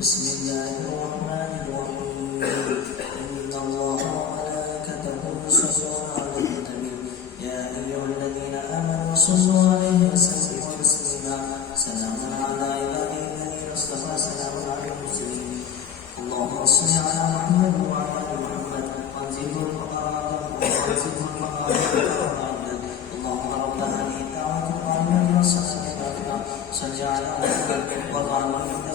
بسم الله الرحمن الرحيم إن الله وملائكته يصلون على النبي يا أيها الذين آمنوا صلوا عليه وسلموا تسليما سلام على عباده الذين اصطفى سلام على المرسلين اللهم صل على محمد وعلى آل محمد وانزله الفقراء وانزله الفقراء اللهم رب هذه الدعوة القائمة والصلاة القائمة صل على محمد وارحم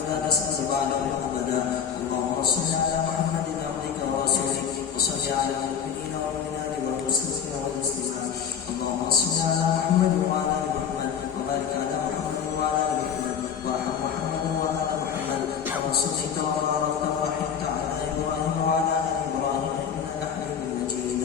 لا نسأل بعده أبدا اللهم صل على محمد عبدك ورسولك وصل على المؤمنين والمؤمنات والمسلمين والمسلمات اللهم صل على محمد وعلى آل محمد وبارك على محمد وعلى آل محمد وارحم محمد وآل محمد كما صليت وباركت ورحمت على إبراهيم وعلى آل إبراهيم إنك حميد مجيد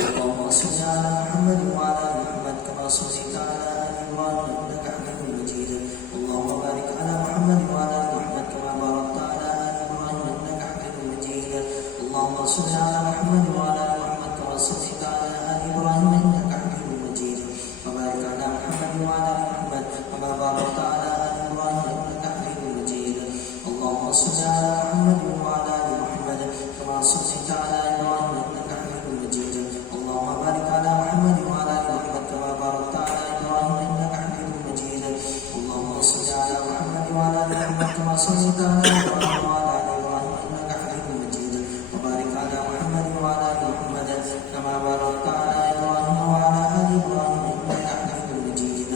اللهم صل على محمد وعلى آل محمد كما صليت على آل إبراهيم إنك حميد مجيد اللهم بارك على محمد وعلى آل محمد كما باركت على آل إبراهيم إنك حميد مجيد اللهم صل على محمد وعلى آل محمد كما صليت على آل إبراهيم إنك حميد مجيد وبارك على محمد وعلى آل محمد كما باركت على آل إبراهيم إنك حميد مجيد اللهم صل على محمد وعلى آل محمد كما صليت على إبراهيم إنك حميد مجيد اللهم بارك على محمد وعلى آل محمد كما باركت على إبراهيم إنك حميد مجيد اللهم صل على محمد وعلى آل محمد كما صليت على إبراهيم وعلى آل إبراهيم إنك حميد مجيد وبارك على محمد وعلى آل محمد كما باركت على إبراهيم وعلى آل إبراهيم إنك حميد مجيد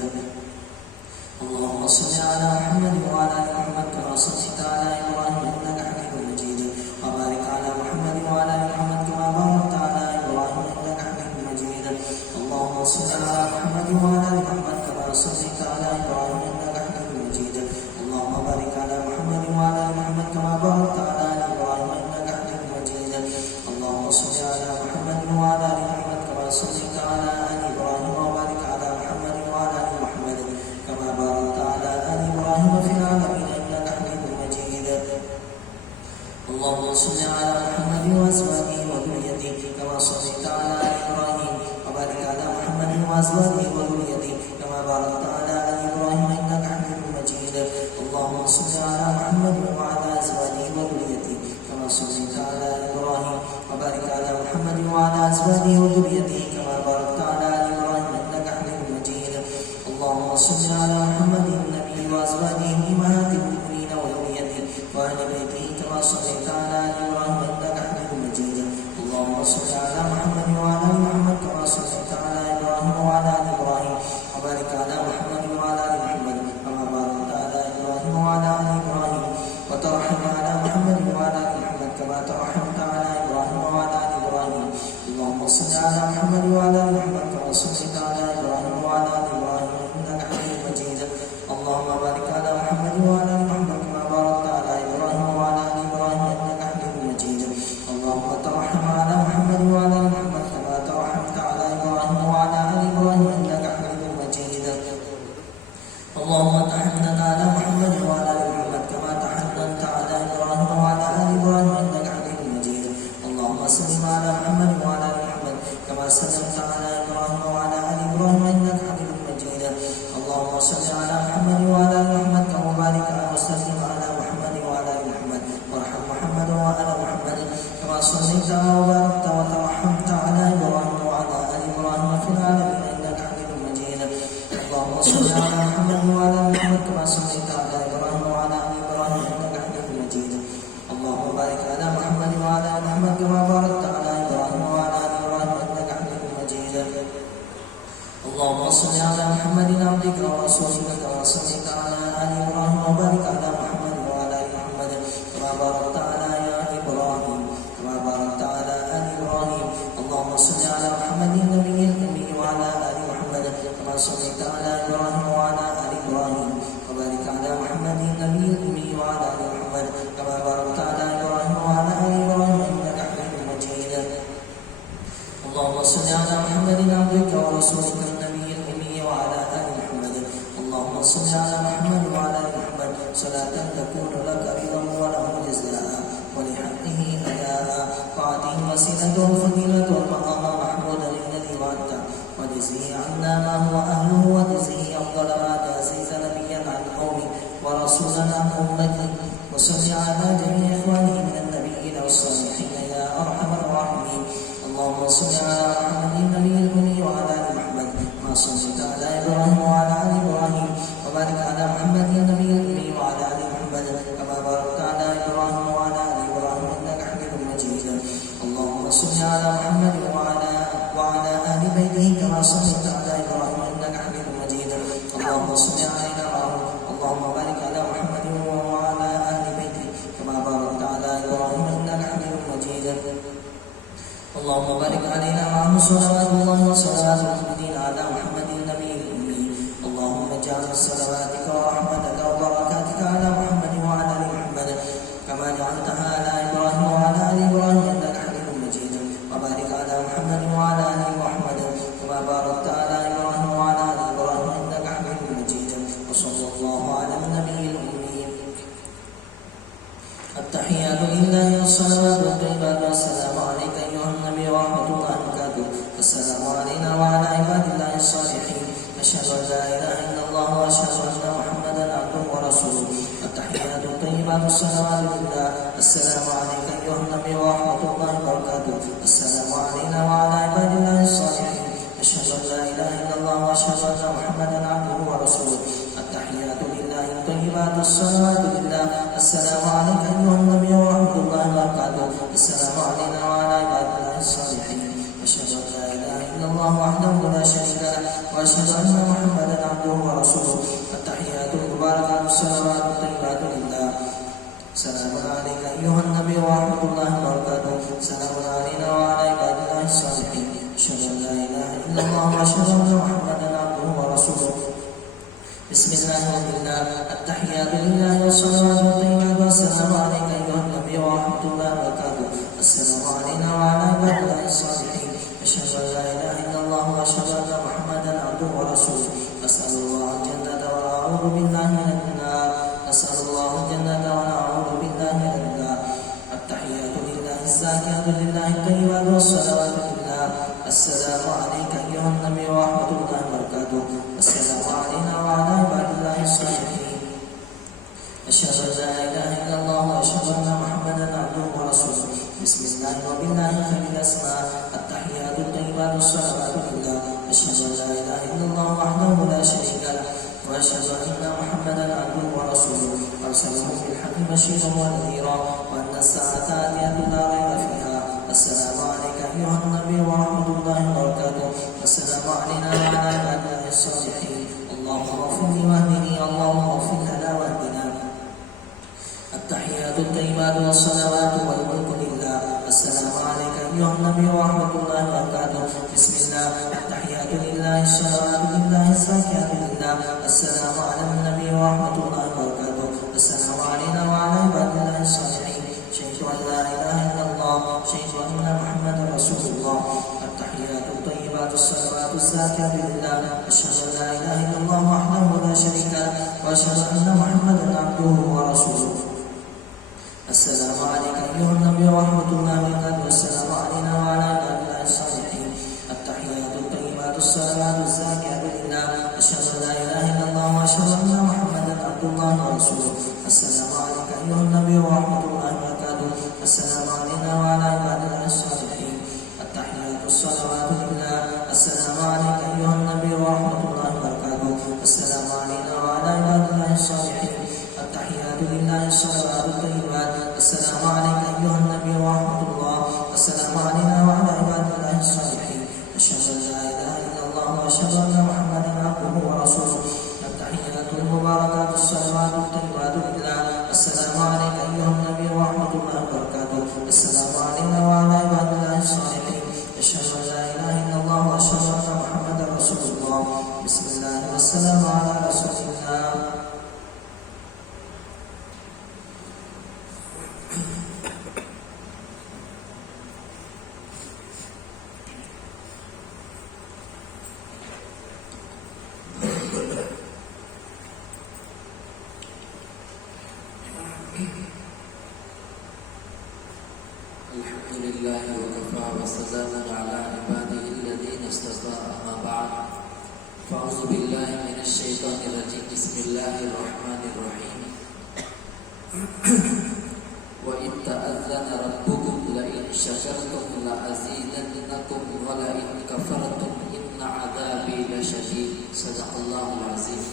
اللهم صل على محمد وعلى آل محمد كما صليت على إبراهيم إنك حميد مجيد وبارك على محمد وعلى آل محمد كما باركت على إبراهيم إنك حميد مجيد اللهم صل على محمد وعلى آل محمد كما صليت على إبراهيم إنك حميد مجيد اللهم بارك على محمد وعلى آل محمد كما باركت على إبراهيم إنك حميد مجيد اللهم صل على محمد وعلى آل محمد كما صليت على آل إبراهيم وبارك على محمد وعلى آل محمد كما باركت على آل إبراهيم في العالمين إنك حميد مجيد اللهم صل على محمد وأزواجه وذريته كما صليت على آل إبراهيم وبارك على محمد وأزواجه وذريته كما باركت على آل إبراهيم إنك حميد مجيد اللهم صل على محمد وعلى أزواجه وذريته كما صليت على إبراهيم وبارك على محمد وعلى أزواجه وذريته كما باركت على آل إبراهيم إنك حميد مجيد اللهم صل على محمد النبي وأزواجه أمهات المؤمنين وذريته وأهل بيته كما صليت على آل إبراهيم إنك حميد مجيد اللهم صل على محمد وعلى آل محمد كما صليت على إبراهيم وعلى آل إبراهيم وبارك على محمد وعلى آل محمد كما باركت على إبراهيم وعلى آل إبراهيم وترحم على محمد وعلى آل محمد كما ترحمت على إبراهيم وعلى آل إبراهيم اللهم صل على محمد وعلى آل محمد كما صليت على إبراهيم وعلى آل إبراهيم إنك حميد مجيد اللهم بارك على محمد وعلى آل محمد كما باركت على إبراهيم وعلى آل إبراهيم إنك حميد مجيد اللهم ترحم على محمد وعلى آل محمد كما ترحمت على إبراهيم وعلى آل إبراهيم إنك حميد مجيد اللهم تحنن على محمد وعلى آل محمد كما تحننت على إبراهيم وعلى آل إبراهيم إنك حميد مجيد اللهم سلم على محمد وعلى آل محمد كما سلمت على إبراهيم وعلى آل إبراهيم إنك حميد مجيد اللهم صل على محمد وعلى آل محمد كما بارك وسلم على محمد وعلى آل محمد وارحم محمد وعلى محمد كما صليت وباركت وترحمت على إبراهيم وعلى آل إبراهيم في العالمين إنك حميد مجيد اللهم صل على محمد وعلى آل محمد كما صليت على إبراهيم وعلى آل إبراهيم إنك حميد مجيد اللهم بارك على محمد وعلى آل محمد كما باركت على إبراهيم وعلى آل إبراهيم إنك حميد مجيد اللهم صل على محمد عبدك ورسولك كما صليت على آل إبراهيم وبارك على محمد وعلى آل محمد كما باركت على إبراهيم كما باركت على آل إبراهيم اللهم صل على محمد النبي الأمي وعلى آل محمد كما صليت على إبراهيم وعلى آل إبراهيم وبارك على محمد النبي الأمي وعلى آل محمد كما باركت على إبراهيم وعلى آل إبراهيم إنك حميد مجيد اللهم صل على محمد عبدك ورسولك النبي الأمي وعلى آل محمد اللهم صل على محمد وعلى آل محمد صلاة تكون لك رضا وله جزاء ولحقه أداء وعده وسيلة وفضيلة والمقام محمودا الذي وعدته وجزه عنا ما هو أهله وجزه أفضل ما جازيت نبيا عن قومه ورسولا عن أمته وإخوانه من النبيين والصالحين يا أرحم الراحمين. اللهم صل على محمد النبي الأمي وعلى آل محمد كما صليت على إبراهيم وعلى آل إبراهيم، وبارك على محمد النبي الأمي وعلى آل محمد كما باركت على إبراهيم وعلى آل إبراهيم إنك حميد مجيد. اللهم صل على محمد وعلى آل بيته كما صليت على إبراهيم إنك حميد مجيد. اللهم صل علينا معهم. اللهم بارك على محمد وعلى آل بيته كما باركت على إبراهيم إنك حميد مجيد. اللهم بارك علينا معهم صلوات الله وصلوات المؤمنين على محمد النبي الأمي. اللهم اجعل صلواتك ورحمتك وبركاتك على محمد وعلى آل محمد كما جعلتها على إبراهيم وعلى آل إبراهيم إنك حميد مجيد. وبارك على محمد وعلى آل محمد كما باركت على إبراهيم وعلى آل إبراهيم إنك حميد مجيد. وصلى الله على النبي الأمي. التحيات لله والصلوات والطيبات والسلام عليك أيها النبي ورحمة الله وبركاته. السلام علينا وعلى عباد الله الصالحين. أشهد أن لا إله إلا الله وأشهد أن محمدا عبده ورسوله. التحيات الطيبات والصلوات لله. السلام عليك أيها النبي ورحمة الله وبركاته. السلام علينا وعلى عباد الله الصالحين. أشهد أن لا إله إلا الله وأشهد أن محمدا عبده ورسوله. التحيات لله الطيبات الصلوات لله. السلام عليك أيها النبي ورحمة الله وبركاته. السلام علينا وعلى عباد الله الصالحين. أشهد أن لا إله إلا الله وحده لا شريك له وأشهد أن محمدا عبده ورسوله. التحيات المباركات الصلوات الطيبات لله. سلام عليك أيها النبي ورحمة الله وبركاته. سلام علينا وعلى عباد الله الصالحين. أشهد أن لا إله إلا الله وأشهد أن محمدا عبده ورسوله. بسم الله وبالله. التحيات لله والصلوات والطيبات والسلام عليك أيها النبي ورحمة الله وبركاته. السلام علينا وعلى عباد الله الصالحين. أشهد أن لا إله إلا الله وأشهد أن محمدا عبده ورسوله. أسأل الله الجنة وأعوذ بالله من النار. أسأل الله الجنة ونعوذ بالله من النار. التحيات لله الزاكيات لله الطيبات والصلوات لله. السلام عليك أيها النبي ورحمة الله وبركاته. السلام علينا وعلى عباد الله الصالحين. أشهد أن لا إله إلا الله وأشهد أن محمدا عبده ورسوله. بسم الله وبالله خير الأسماء. التحيات الطيبات الصلوات لله. أشهد أن لا إله إلا الله وحده لا شريك له وأشهد أن محمدا عبده ورسوله. أرسله بالحق بشيرا ونذيرا وأن الساعة آتية لا ريب فيها. السلام عليك أيها النبي ورحمة الله وبركاته. السلام علينا وعلى عباد الله الصالحين. اللهم اغفر لي واهدني. اللهم اغفر لنا واهدنا. التحيات الطيبات والصلوات والملك لله. السلام عليك أيها النبي ورحمة الله وبركاته. بسم الله. التحيات لله الصلوات لله الزاكيات لله. السلام على النبي ورحمة الله وبركاته. السلام علينا وعلى عباد الله الصالحين. شهدت أن لا إله إلا الله. شهدت أن محمدا رسول الله. التحيات الطيبات الصلوات الزاكيات لله. أشهد أن لا إله إلا الله وحده لا شريك له وأشهد أن محمدا عبده ورسوله. السلام عليك أيها النبي ورحمة الله وبركاته. السلام علينا وعلى عباد الله الصالحين. التحيات الطيبات الصلوات الزاكيات لله. أشهد أن لا إله إلا الله وأشهد أن محمدا عبد الله ورسوله. السلام عليك أيها النبي ورحمة الله وبركاته. السلام علينا وعلى عباد الله الصالحين. التحيات الصلوات لله. السلام عليك أيها النبي ورحمة الله وبركاته. السلام علينا وعلى عباد الله الصالحين. التحيات لله الصلوات الطيبات. السلام عليك أيها النبي ورحمة الله. السلام علينا وعلى عباد الله الصالحين. أشهد أن لا إله إلا الله وأشهد أن محمدا عبده ورسوله. التحيات المباركات الصلوات الطيبات لله. السلام عليك أيها النبي ورحمة الله وبركاته. السلام علينا وعلى عباد الله الصالحين. أشهد أن لا إله إلا الله وأشهد أن محمدا رسول الله. بسم الله والسلام على رسول الله. الحمد لله وكفى وسلام على عباده الذين اصطفى. أما بعد فأعوذ بالله من الشيطان الرجيم. بسم الله الرحمن الرحيم. وإن تأذن ربكم لئن شكرتم لأزيدنكم ولئن كفرتم إن عذابي لشديد صدق الله العظيم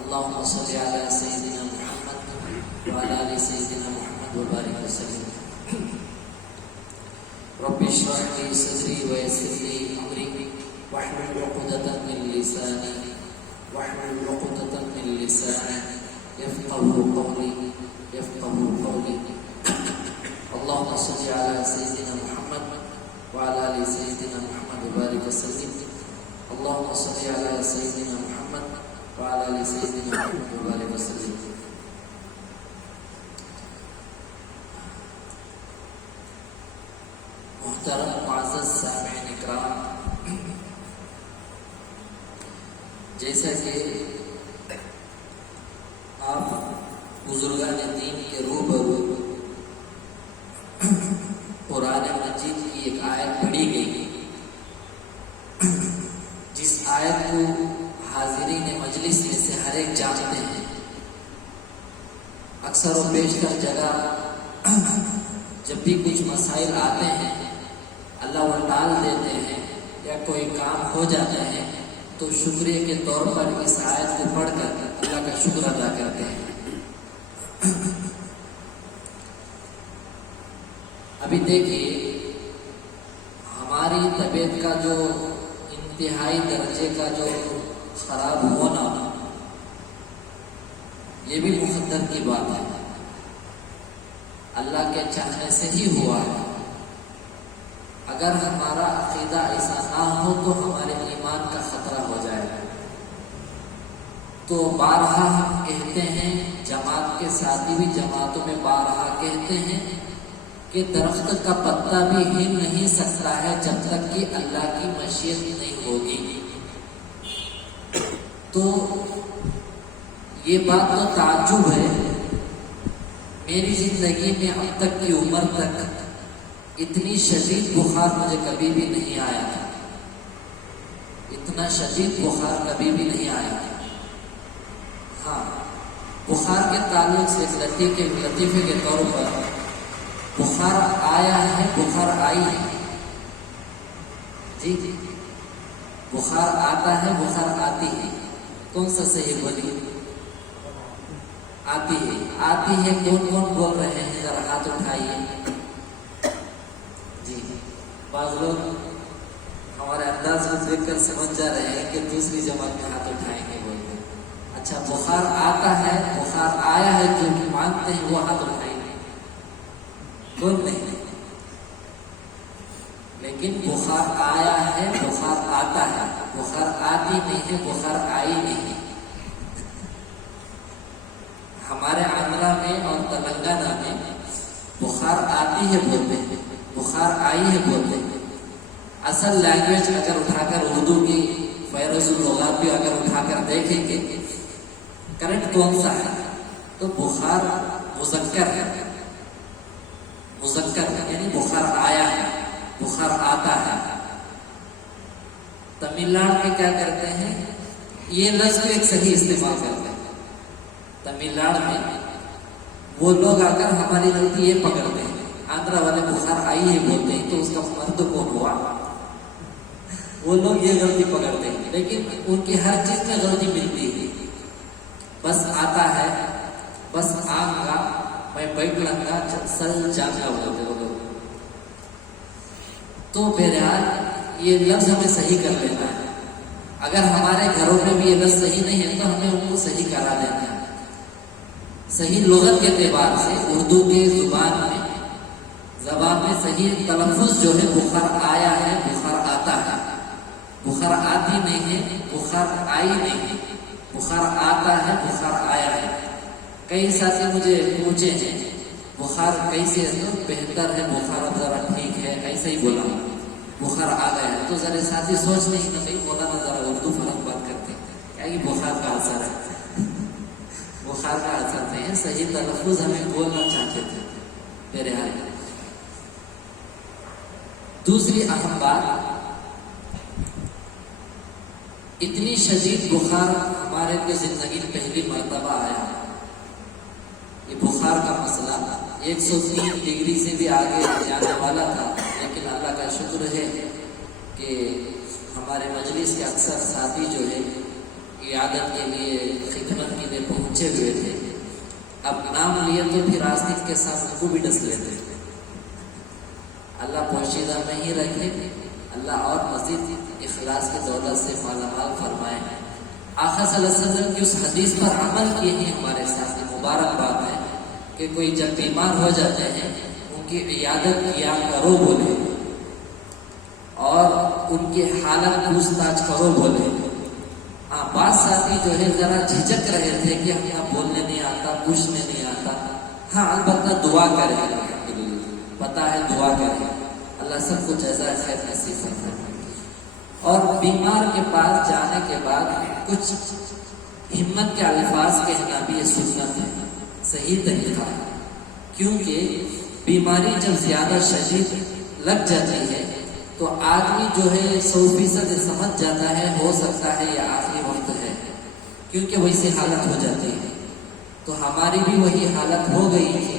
اللهم صل على سيدنا محمد وعلى آل سيدنا محمد وبارك وسلم رب اشرح لي صدري ويسر لي أمري واحلل عقدة من لساني يفقهوا قولي اللهم صل على سيدنا محمد وعلى آل سيدنا محمد وبارك وسلم اللهم صل على سيدنا محمد وعلى آل سيدنا محمد وبارك وسلم محترم معزز سامعین اکرام، جیسا کہ آپ بزرگان دین کے روبرو قرآن مجید کی ایک آیت پڑھی گئی، جس آیت کو حاضرین مجلس میں سے ہر ایک جانتے ہیں۔ اکثر و بیشتر جگہ جب بھی کچھ مسائل آتے ہیں، اللہ وہ ٹال دیتے ہیں یا کوئی کام ہو جاتا ہے تو شکریہ کے طور پر اس آیت کو پڑھ کر اللہ کا شکر ادا کرتے ہیں۔ ابھی دیکھیے، ہماری طبیعت کا جو انتہائی درجے کا جو خراب ہونا، یہ بھی مقدر کی بات ہے، اللہ کے چاہنے سے ہی ہوا ہے۔ اگر ہمارا عقیدہ ایسا نہ ہو تو ہمارے ایمان کا خطرہ ہو جائے گا۔ تو بارہا ہم کہتے ہیں، جماعت کے ساتھی بھی جماعتوں میں بارہا کہتے ہیں کہ درخت کا پتا بھی ہل نہیں سکتا ہے جب تک کہ اللہ کی مشیت نہیں ہوگی۔ تو یہ بات تو تعجب ہے، میری زندگی میں اب تک کی عمر تک اتنی شدید بخار مجھے کبھی بھی نہیں آیا تھا، اتنا شدید بخار کبھی بھی نہیں آیا تھا۔ ہاں، بخار کے تعلق سے لطیفے کے طور پر بخار آیا ہے، بخار آئی ہے، جی بخار آتا ہے، بخار آتی ہے، کون سا صحیح بولیے؟ آتی ہے، آتی ہے۔ کون کون بول رہے ہیں؟ ذرا ہاتھ اٹھائیے۔ بعض لوگ ہمارے انداز کو دیکھ کر سمجھ جا رہے ہیں کہ دوسری جماعت میں ہاتھ اٹھائیں گے بولتے ہیں۔ اچھا، بخار آتا ہے، بخار آیا ہے، جو مانتے ہیں وہ ہاتھ اٹھائیں گے، بول نہیں۔ لیکن بخار آیا ہے، بخار آتا ہے، بخار آتی نہیں ہے، بخار آئی نہیں ہے۔ ہمارے آندھرا میں اور تلنگانہ میں بخار آتی ہے بولتے ہیں، بخار آئی ہے بولتے ہیں۔ اصل لینگویج اگر اٹھا کر اردو کی فہرست اللغات بھی اگر اٹھا کر دیکھیں گے، کریکٹ کون سا ہے؟ تو بخار مذکر ہے، مذکر ہے، یعنی بخار آیا ہے، بخار آتا ہے۔ تمل ناڈو میں کیا کرتے ہیں؟ یہ لفظ کو ایک صحیح استعمال کرتے ہیں۔ تمل ناڈو میں وہ لوگ آ کر ہماری غلطی یہ پکڑتے ہیں، آندھرا والے بخار آئی ہے بولتے ہیں تو اس کا مرد کون ہوا؟ وہ لوگ یہ غلطی پکڑتے ہیں، لیکن ان کی ہر چیز میں غلطی ملتی ہے۔ بس آتا ہے، بس آؤں گا، میں بیٹھ لوں گا، سل جاؤں گا بولتے وہ لوگ۔ تو بہرحال یہ لفظ ہمیں صحیح کر لینا ہے۔ اگر ہمارے گھروں میں بھی یہ لفظ صحیح نہیں ہے تو ہمیں ان کو صحیح کرا دینا ہے۔ صحیح لغت کے اعتبار سے اردو کے زبان میں صحیح تلفظ جو ہے، بخار آیا ہے، بخار آتا ہے، بخار آتی نہیں ہے، بخار آئی نہیں ہے، بخار آتا ہے، بخار آیا ہے۔ کئی ساتھی مجھے پوچھے ہیں بخار کیسے ہے؟ تو بہتر ہے، بخار اب ذرا ٹھیک ہے، ایسے ہی بولا، بخار آ گیا ہے۔ تو ذرا ساتھی سوچ نہیں کہ بھائی مولانا ذرا اردو فرق بات کرتے ہیں، کیا یہ بخار کا اثر ہے؟ بخار کا اثر نہیں ہے، صحیح تلفظ ہمیں بولنا چاہتے تھے۔ میرے حال دوسری اہم بات، اتنی شدید بخار ہمارے کو زندگی میں پہلی مرتبہ آیا۔ یہ بخار کا مسئلہ 103 ڈگری سے بھی آگے جانے والا تھا، لیکن اللہ کا شکر ہے کہ ہمارے مجلس کے اکثر ساتھی جو ہے عیادت کے لیے خدمت کے لیے پہنچے ہوئے تھے. اب نام لیے تو پھر آصف کے ساتھ ان کو بھی ڈس لیتے. اللہ پوشیدہ میں ہی رکھے، اللہ اور مزید اخلاص کی دولت سے مالا مال فرمائے. آقا صلی اللہ علیہ وسلم کی اس حدیث پر عمل کیے ہی ہمارے ساتھ مبارک بات ہے کہ کوئی جب بیمار ہو جاتے ہیں ان کی عیادت کیا کرو بولے اور ان کی حالت پوچھ تاچھ کرو بولے. ہاں بعض ساتھی جو ہے ذرا جھجک رہے تھے کہ ہمیں بولنے نہیں آتا، پوچھنے نہیں آتا. ہاں البتہ دعا کریں، پتا ہے دعا کریں. اللہ سب کو جزائے خیر نصیب فرمائے. اور بیمار کے پاس جانے کے بعد کچھ ہمت کے الفاظ کہنا بھی یہ سنت ہے، صحیح طریقہ ہے. کیونکہ بیماری جب زیادہ شدید لگ جاتی ہے تو آدمی جو ہے 100% سمجھ جاتا ہے ہو سکتا ہے یہ آخری وقت ہے، کیونکہ ویسی حالت ہو جاتی ہے. تو ہماری بھی وہی حالت ہو گئی تھی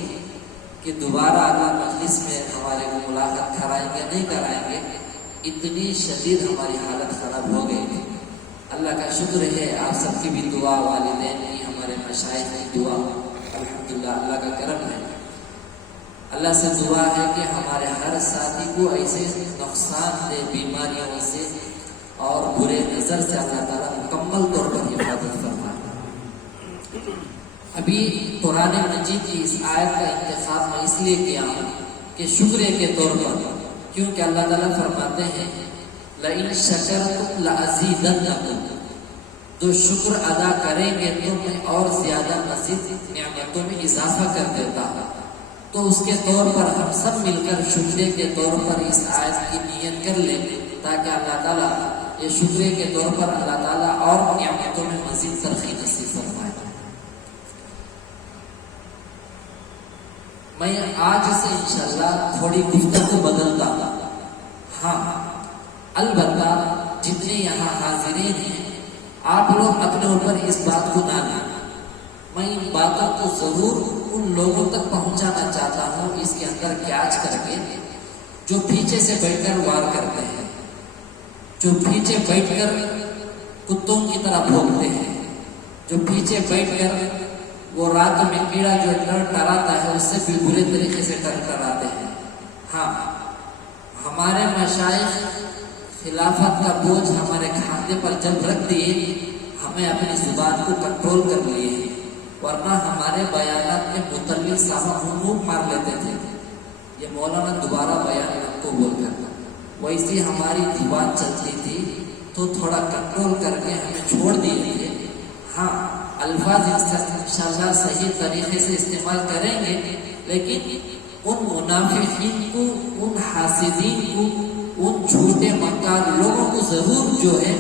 کہ دوبارہ اللہ مجلس میں ہمارے کو ملاقات کرائیں گے نہیں کرائیں گے، اتنی شدید ہماری حالت خراب ہو گئی تھی. اللہ کا شکر ہے آپ سب کی بھی دعا، والدین کی، ہمارے مشائخ کی دعا، الحمدللہ اللہ کا کرم ہے. اللہ سے دعا ہے کہ ہمارے ہر ساتھی کو ایسے نقصان دہ بیماریوں سے اور برے نظر سے اللہ تعالیٰ مکمل طور پر حفاظت فرمائے. ابھی قرآن مجید کی اس آیت کا انتخاب میں اس لیے کیا ہوں کہ شکر کے طور پر، کیونکہ اللہ تعالیٰ فرماتے ہیں لَإِن شَكَرْتُمْ لَأَزِيدَنَّكُمْ، تو شکر ادا کریں گے تو میں اور زیادہ مزید نعمتوں میں اضافہ کر دیتا ہوں. تو اس کے طور پر ہم سب مل کر شکرے کے طور پر اس آیت کی نیت کر لیں تاکہ اللہ تعالیٰ یہ شکرے کے طور پر اللہ تعالیٰ اور نعمتوں میں مزید ترقی نصیب فرمائے. میں آج سے انشاءاللہ تھوڑی گفتگو بدلتا ہوں. ہاں البتہ جتنے یہاں حاضرین ہیں آپ لوگ اپنے اوپر اس بات کو نہ لیں. میں ان باتوں کو ضرور ان لوگوں تک پہنچانا چاہتا ہوں اس کے اندر کیچ کر کے جو پیچھے سے بیٹھ کر وار کرتے ہیں، جو پیچھے بیٹھ کر کتوں کی طرح بھونکتے ہیں، جو پیچھے بیٹھ کر وہ رات میں کیڑا جو ٹراتا ہے اس سے بھی برے طریقے سے ٹراتے ہیں. ہاں ہمارے مشائخ خلافت کا بوجھ ہمارے کھاتے پر جب رکھ دیے ہمیں اپنی زبان کو کنٹرول کر لیے ہیں، ورنہ ہمارے بیانات میں متعلق صاحب منہ مار لیتے تھے یہ مولانا دوبارہ بیان ہم کو بول کر. ویسی ہماری زبان چلتی تھی تو تھوڑا کنٹرول کر کے ہمیں چھوڑ دیے تھے. ہاں الفاظ انشاءاللہ صحیح طریقے سے استعمال کریں گے، لیکن ان منافقین کو، ان حاسدین کو، ان جھوٹے مکار لوگوں کو ضرور جو ہے،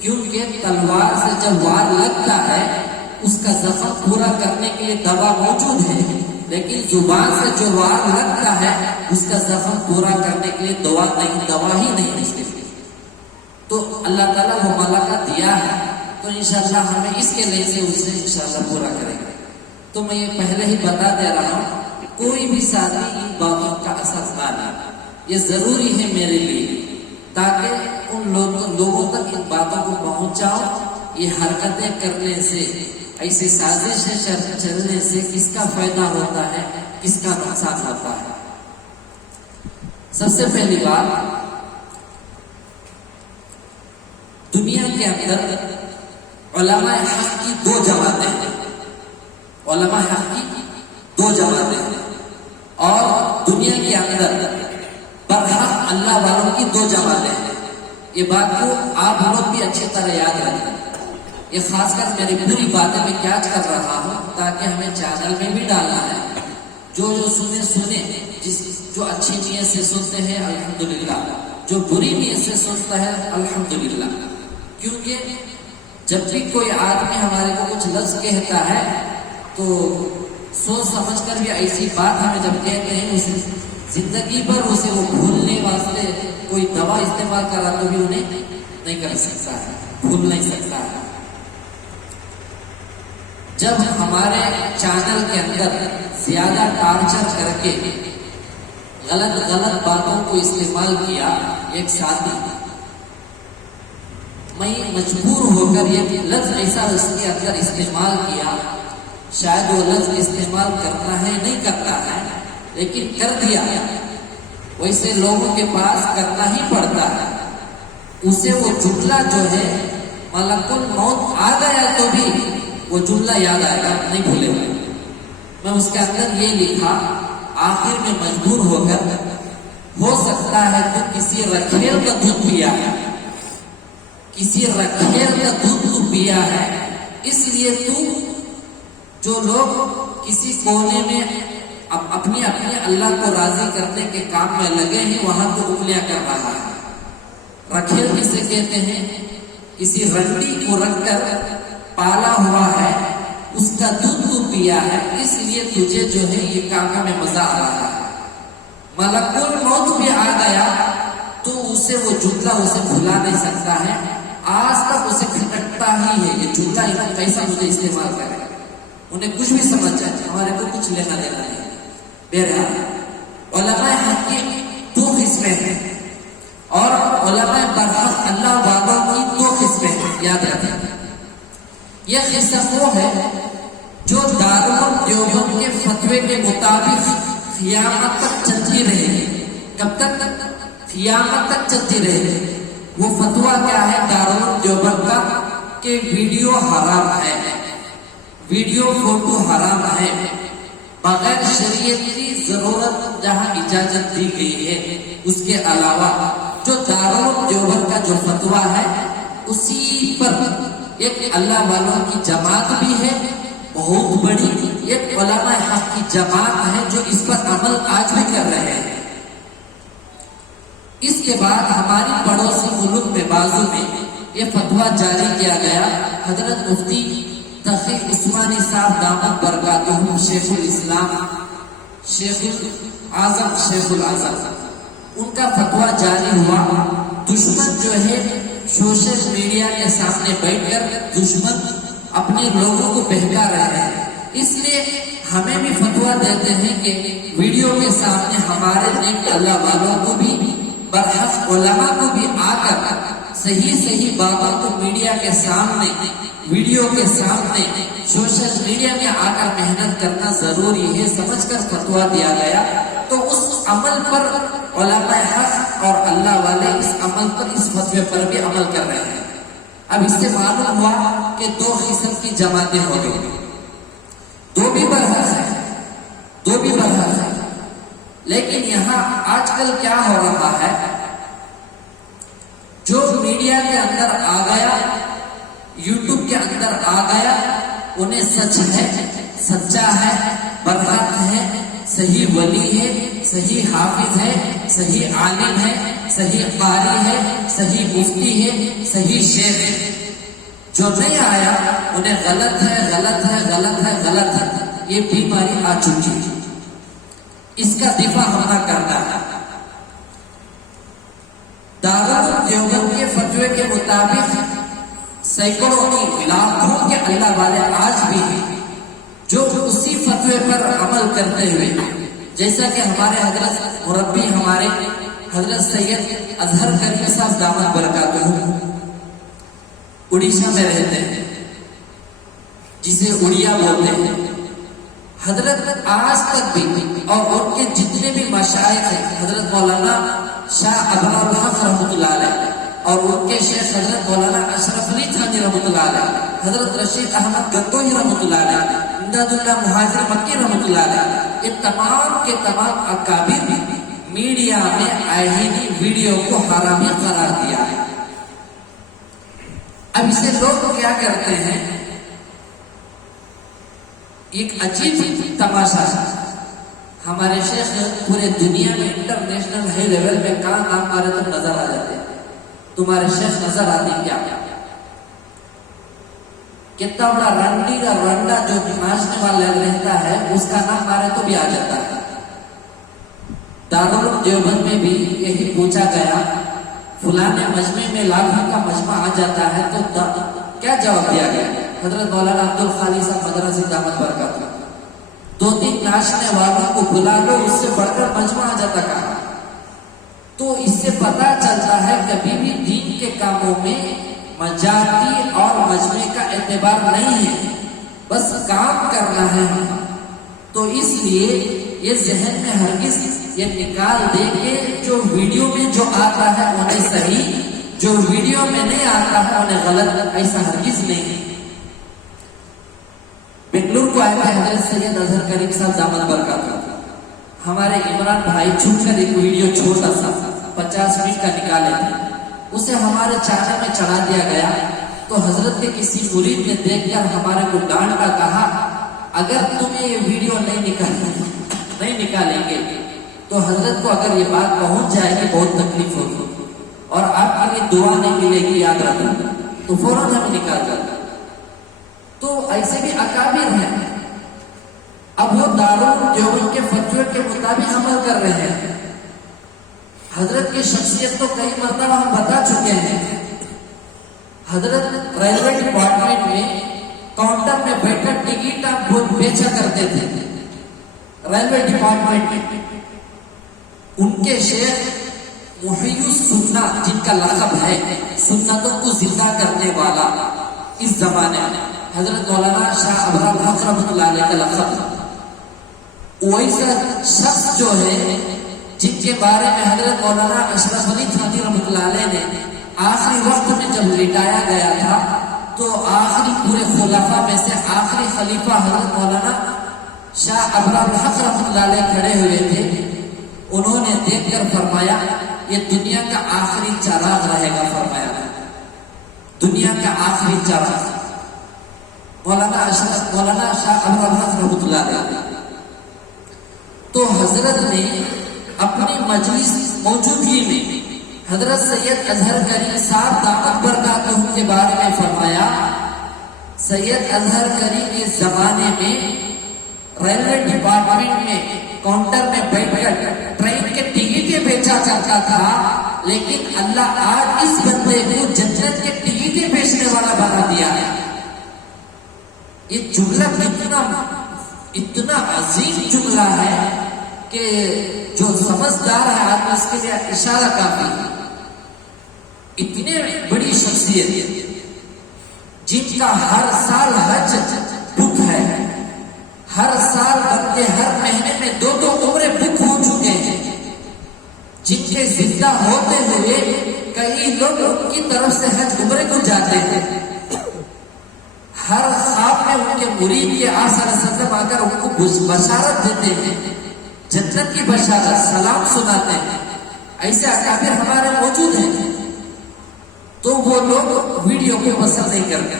کیونکہ تلوار سے جب وار لگتا ہے اس کا زخم پورا کرنے کے لیے دوا موجود ہے، لیکن زبان سے جو وار لگتا ہے اس کا زخم پورا کرنے کے لیے دوا ہی نہیں اس کے لیے. تو اللہ تعالیٰ وہ ملکہ دیا ہے تو انشاءاللہ ہمیں اس کے لیے سے اسے انشاءاللہ پورا کریں گے. تو میں یہ پہلے ہی بتا دے رہا ہوں کوئی بھی ساتھی ان باتوں کا اثر نہ لے. یہ ضروری ہے میرے لیے تاکہ ان لوگوں تک ان باتوں کو پہنچاؤ. یہ حرکتیں کرنے سے، ایسی سازشیں چلنے سے کس کا فائدہ ہوتا ہے، کس کا نقصان ہوتا ہے. سب سے پہلی بات، دنیا کے اندر علماء حق کی دو جماعتیں ہیں. علماء حق کی دو جماعتیں ہیں اور دنیا کے اندر برحق اللہ والوں کی دو جماعتیں ہیں. یہ بات کو آپ لوگ بھی اچھی طرح یاد رکھیں. یہ خاص کر میری پوری باتیں میں کیا کر رہا ہوں تاکہ ہمیں چینل میں بھی ڈالنا ہے. جو سنے جو اچھی نیت سے سنتے ہیں الحمدللہ، جو بری نیت سے سنتا ہے الحمدللہ. کیونکہ جب بھی کوئی آدمی ہمارے کو کچھ لفظ کہتا ہے تو سوچ سمجھ کر بھی ایسی بات ہمیں جب کہتے ہیں اسے زندگی پر اسے وہ بھولنے واسطے کوئی دوا استعمال کرا تو بھی انہیں نہیں کر سکتا ہے، بھول نہیں سکتا ہے. جب ہمارے چینل کے اندر زیادہ ٹارچر کر کے غلط باتوں کو استعمال کیا. ایک ساتھی میں مجبور ہو کر یہ لفظ ایسا اس کے اندر استعمال کیا، شاید وہ لفظ استعمال کرتا ہے نہیں کرتا ہے لیکن کر دیا. ویسے لوگوں کے پاس کرنا ہی پڑتا ہے. اسے وہ جملہ جو ہے ملک الموت آ گیا تو بھی وہ جملہ یاد آئے گا، نہیں بھولے ہوئے. میں اس کے اندر یہ لکھا، آخر میں مجبور ہو کر، ہو سکتا ہے تو کسی رکھیل کا دودھ پیا ہے، کسی رکھیل کا دودھ تو پیا ہے، اس لیے تو جو لوگ کسی کونے میں اپنی اللہ کو راضی کرنے کے کام میں لگے ہیں وہاں تو انگلیاں کر رہا ہے. رکھیل کسے کہتے ہیں؟ کسی رنڈی کو رکھ کر پالا ہوا ہے، اس کا دودھ تو پیا ہے، اس لیے تجھے جو ہے یہ کام میں مزہ آ رہا ہے. ملک الموت بھی آ گیا تو اسے وہ جملہ اسے بھلا نہیں سکتا ہے. آج تک اسے کھٹکتا ہی ہے یہ جملہ کیسا مجھے استعمال کرے. انہیں کچھ بھی سمجھ جائے، ہمارے کو کچھ لینا دینا نہیں. بہرحال علماء حق کی دو قسمیں ہیں اور علماء برحق اللہ والوں کی دو قسمیں ہیں، یاد رکھیں. یہ قسم وہ ہے جو دارالعلوم دیوبند کے فتوے کے مطابق قیامت تک چلتی رہے گی. کب تک؟ قیامت تک چلتی رہے گی. وہ فتویٰ کیا ہے دارالعلوم دیوبند کا؟ کہ ویڈیو حرام ہے، ویڈیو فوٹو حرام ہے، بغیر شریعت کی ضرورت جہاں اجازت دی گئی ہے. اس کے علاوہ جو دارالعلوم دیوبند کا جو فتویٰ ہے اسی پر ایک اللہ والوں کی جماعت بھی ہے بہت بڑی، ایک علماء حق کی جماعت ہے جو اس پر عمل آج بھی کر رہے ہیں. اس کے بعد ہماری پڑوسی ملک میں بازو میں یہ فتویٰ جاری کیا گیا. حضرت مفتی تقی عثمانی صاحب دامت برکاتہ شیخ الاسلام، شیخ العظم، ان کا فتویٰ جاری ہوا. دشمن جو ہے سوشل میڈیا کے سامنے بیٹھ کر دشمن اپنے لوگوں کو بہکا رہے ہیں، اس لیے ہمیں بھی فتویٰ دیتے ہیں کہ ویڈیو کے سامنے ہمارے نیک اللہ والوں کو بھی برحق علماء کو بھی آ کر صحیح باتوں کو میڈیا کے سامنے، ویڈیو کے سامنے، سوشل میڈیا میں آ کر محنت کرنا ضروری ہے سمجھ کر فتویٰ دیا گیا. تو اس عمل پر علماء حق اور اللہ والے اس عمل پر، اس فتوے پر بھی عمل کر رہے ہیں. اب اس سے معلوم ہوا کہ دو قسم کی جماعتیں ہو گئی، دو بھی برحق ہے. لیکن یہاں آج کل کیا ہو رہا ہے، جو میڈیا کے اندر آ گیا، یوٹیوب کے اندر آ گیا، انہیں سچ ہے، سچا ہے، برحق ہے، صحیح ولی ہے، صحیح حافظ ہے، صحیح عالم ہے، صحیح قاری ہے، صحیح مفتی ہے، صحیح شیخ ہے. جو نہیں آیا انہیں غلط ہے. یہ بیماری آ چکی ہے، اس کا دفاع ہونا کرنا ہے. دارالعلوم دیوبند کے فتوے کے مطابق سینکڑوں کی لاکھوں کے اللہ والے آج بھی ہیں جو اسی فتوے پر عمل کرتے ہوئے، جیسا کہ ہمارے حضرت مربی ہمارے حضرت سید اظہر کریم صاحب دامت برکاتہ اڑیسہ میں رہتے ہیں، جسے اڑیا بولتے ہیں. حضرت آج تک بھی اور ان کے جتنے بھی مشائخ ہیں، حضرت مولانا شاہ ابرار الحق رحمۃ اللہ علیہ اور ان کے شیخ حضرت مولانا اشرف علی تھانوی رحمۃ اللہ علیہ، حضرت رشید احمد گنگوہی رحمۃ اللہ علیہ، امداد اللہ مہاجر مکی رحمۃ اللہ علیہ، یہ تمام کے تمام اکابر میڈیا میں آئینی ویڈیو کو حرامی قرار دیا ہے. اب اسے لوگ کیا کرتے ہیں، ایک عجیب تماشا ہے. ہمارے شیخ پورے دنیا میں انٹرنیشنل ہائی لیول میں کہاں کام کرے تو نظر آ جاتے ہیں. تمہارے شیخ نظر آتے کیا؟ کتنا بڑا رنڈی کا رنڈا جو ناچنے والا رہتا ہے اس کا نام مارے تو بھی آ جاتا ہے. دارالعلوم دیوبند میں بھی یہی پوچھا گیا، فلانے مجمع میں لاکھوں کا مجمع آ جاتا ہے تو کیا جواب دیا گیا؟ حضرت مولانا عبد الخالق صاحب مدرسی دامت برکاتہ 2-3 تراشنے والوں کو بلا لو، اس سے بڑھ کر مجمع جاتا کہا. تو اس سے پتا چلتا ہے کبھی بھی دین کے کاموں میں مجاتی اور مجمع کا اعتبار نہیں ہے، بس کام کرنا ہے. تو اس لیے یہ ذہن میں ہرگز یہ نکال دے کہ جو ویڈیو میں جو آتا ہے انہیں صحیح، جو ویڈیو میں نہیں آتا ہے انہیں غلط، ایسا ہرگز نہیں. بنگلور کو آئے تھے حضرت سید اظہر کریم صاحب دامت برکات، ہمارے عمران بھائی چھوٹ کر ایک ویڈیو چھوٹا سا 50 منٹ کا نکالے تھے، اسے ہمارے چینل میں چڑھا دیا گیا. تو حضرت کے کسی مرید نے دیکھ کر ہمارے کو ڈانٹ کا کہا اگر تمہیں یہ ویڈیو نہیں نکالیں گے تو حضرت کو اگر یہ بات پہنچ جائے گی بہت تکلیف ہوگی اور آپ کے لیے دعا نہیں ملے گی، یاد رکھنا. تو فوراً ہمیں نکال کر. تو ایسے بھی اکابر ہیں، اب وہ دارالعلوم کے فتوے کے مطابق عمل کر رہے ہیں. حضرت کی شخصیت تو کئی مرتبہ ہم بتا چکے ہیں. حضرت ریلوے ڈپارٹمنٹ میں کاؤنٹر میں بیٹھ کر ٹکٹ آپ بیچا کرتے تھے. ریلوے ڈپارٹمنٹ میں ان کے شیخ محی السنہ، جن کا لقب ہے سنتوں کو زندہ کرنے والا اس زمانے میں، حضرت مولانا شاہ ابرار الحق رحمۃ اللہ علیہ کا لقب ہے. ویسا شخص جو ہے جن کے بارے میں حضرت مولانا اشرف علی تھانوی رحمۃ اللہ علیہ نے آخری وقت میں جب لٹایا گیا تھا تو آخری پورے خلفاء میں سے آخری خلیفہ حضرت مولانا شاہ ابرار الحق رحمۃ اللہ علیہ کھڑے ہوئے تھے. انہوں نے دیکھ کر فرمایا یہ دنیا کا آخری چراغ رہے گا. فرمایا دنیا کا آخری چراغ مولانا شاہ ابرار الحق رحمۃ اللہ علیہ. تو حضرت نے اپنی مجلس موجودگی میں حضرت سید اظہر کریم صاحب دامت برکاتہ کے بارے میں فرمایا سید اظہر کریم اس زمانے میں ریلوے ڈپارٹمنٹ میں کاؤنٹر میں بیٹھ کر ٹرین کے ٹکٹیں بیچا کرتا تھا، لیکن اللہ آج اس بندے کو جنت کے ٹکٹیں بیچنے والا بنا دیا ہے. یہ جملہ اتنا عظیم جملہ ہے کہ جو سمجھدار ہے آدمی اس کے لیے اشارہ کافی ہے. اتنے بڑی شخصیت جن کا ہر سال حج بک ہے، ہر سال بلکہ ہر مہینے میں 2 عمرے بک ہو چکے ہیں، جن کے زندہ ہوتے ہوئے کئی لوگ ان کی طرف سے حج عمرے کو جاتے ہیں. ہر خواب میں ان کے مرید کے آقا صلی اللہ علیہ وسلم آ کر ان کو بشارت دیتے ہیں، جنت کی بشارت، سلام سناتے ہیں. ایسے اکابر ہمارے موجود ہیں. تو وہ لوگ ویڈیو کو پسند نہیں کرتے.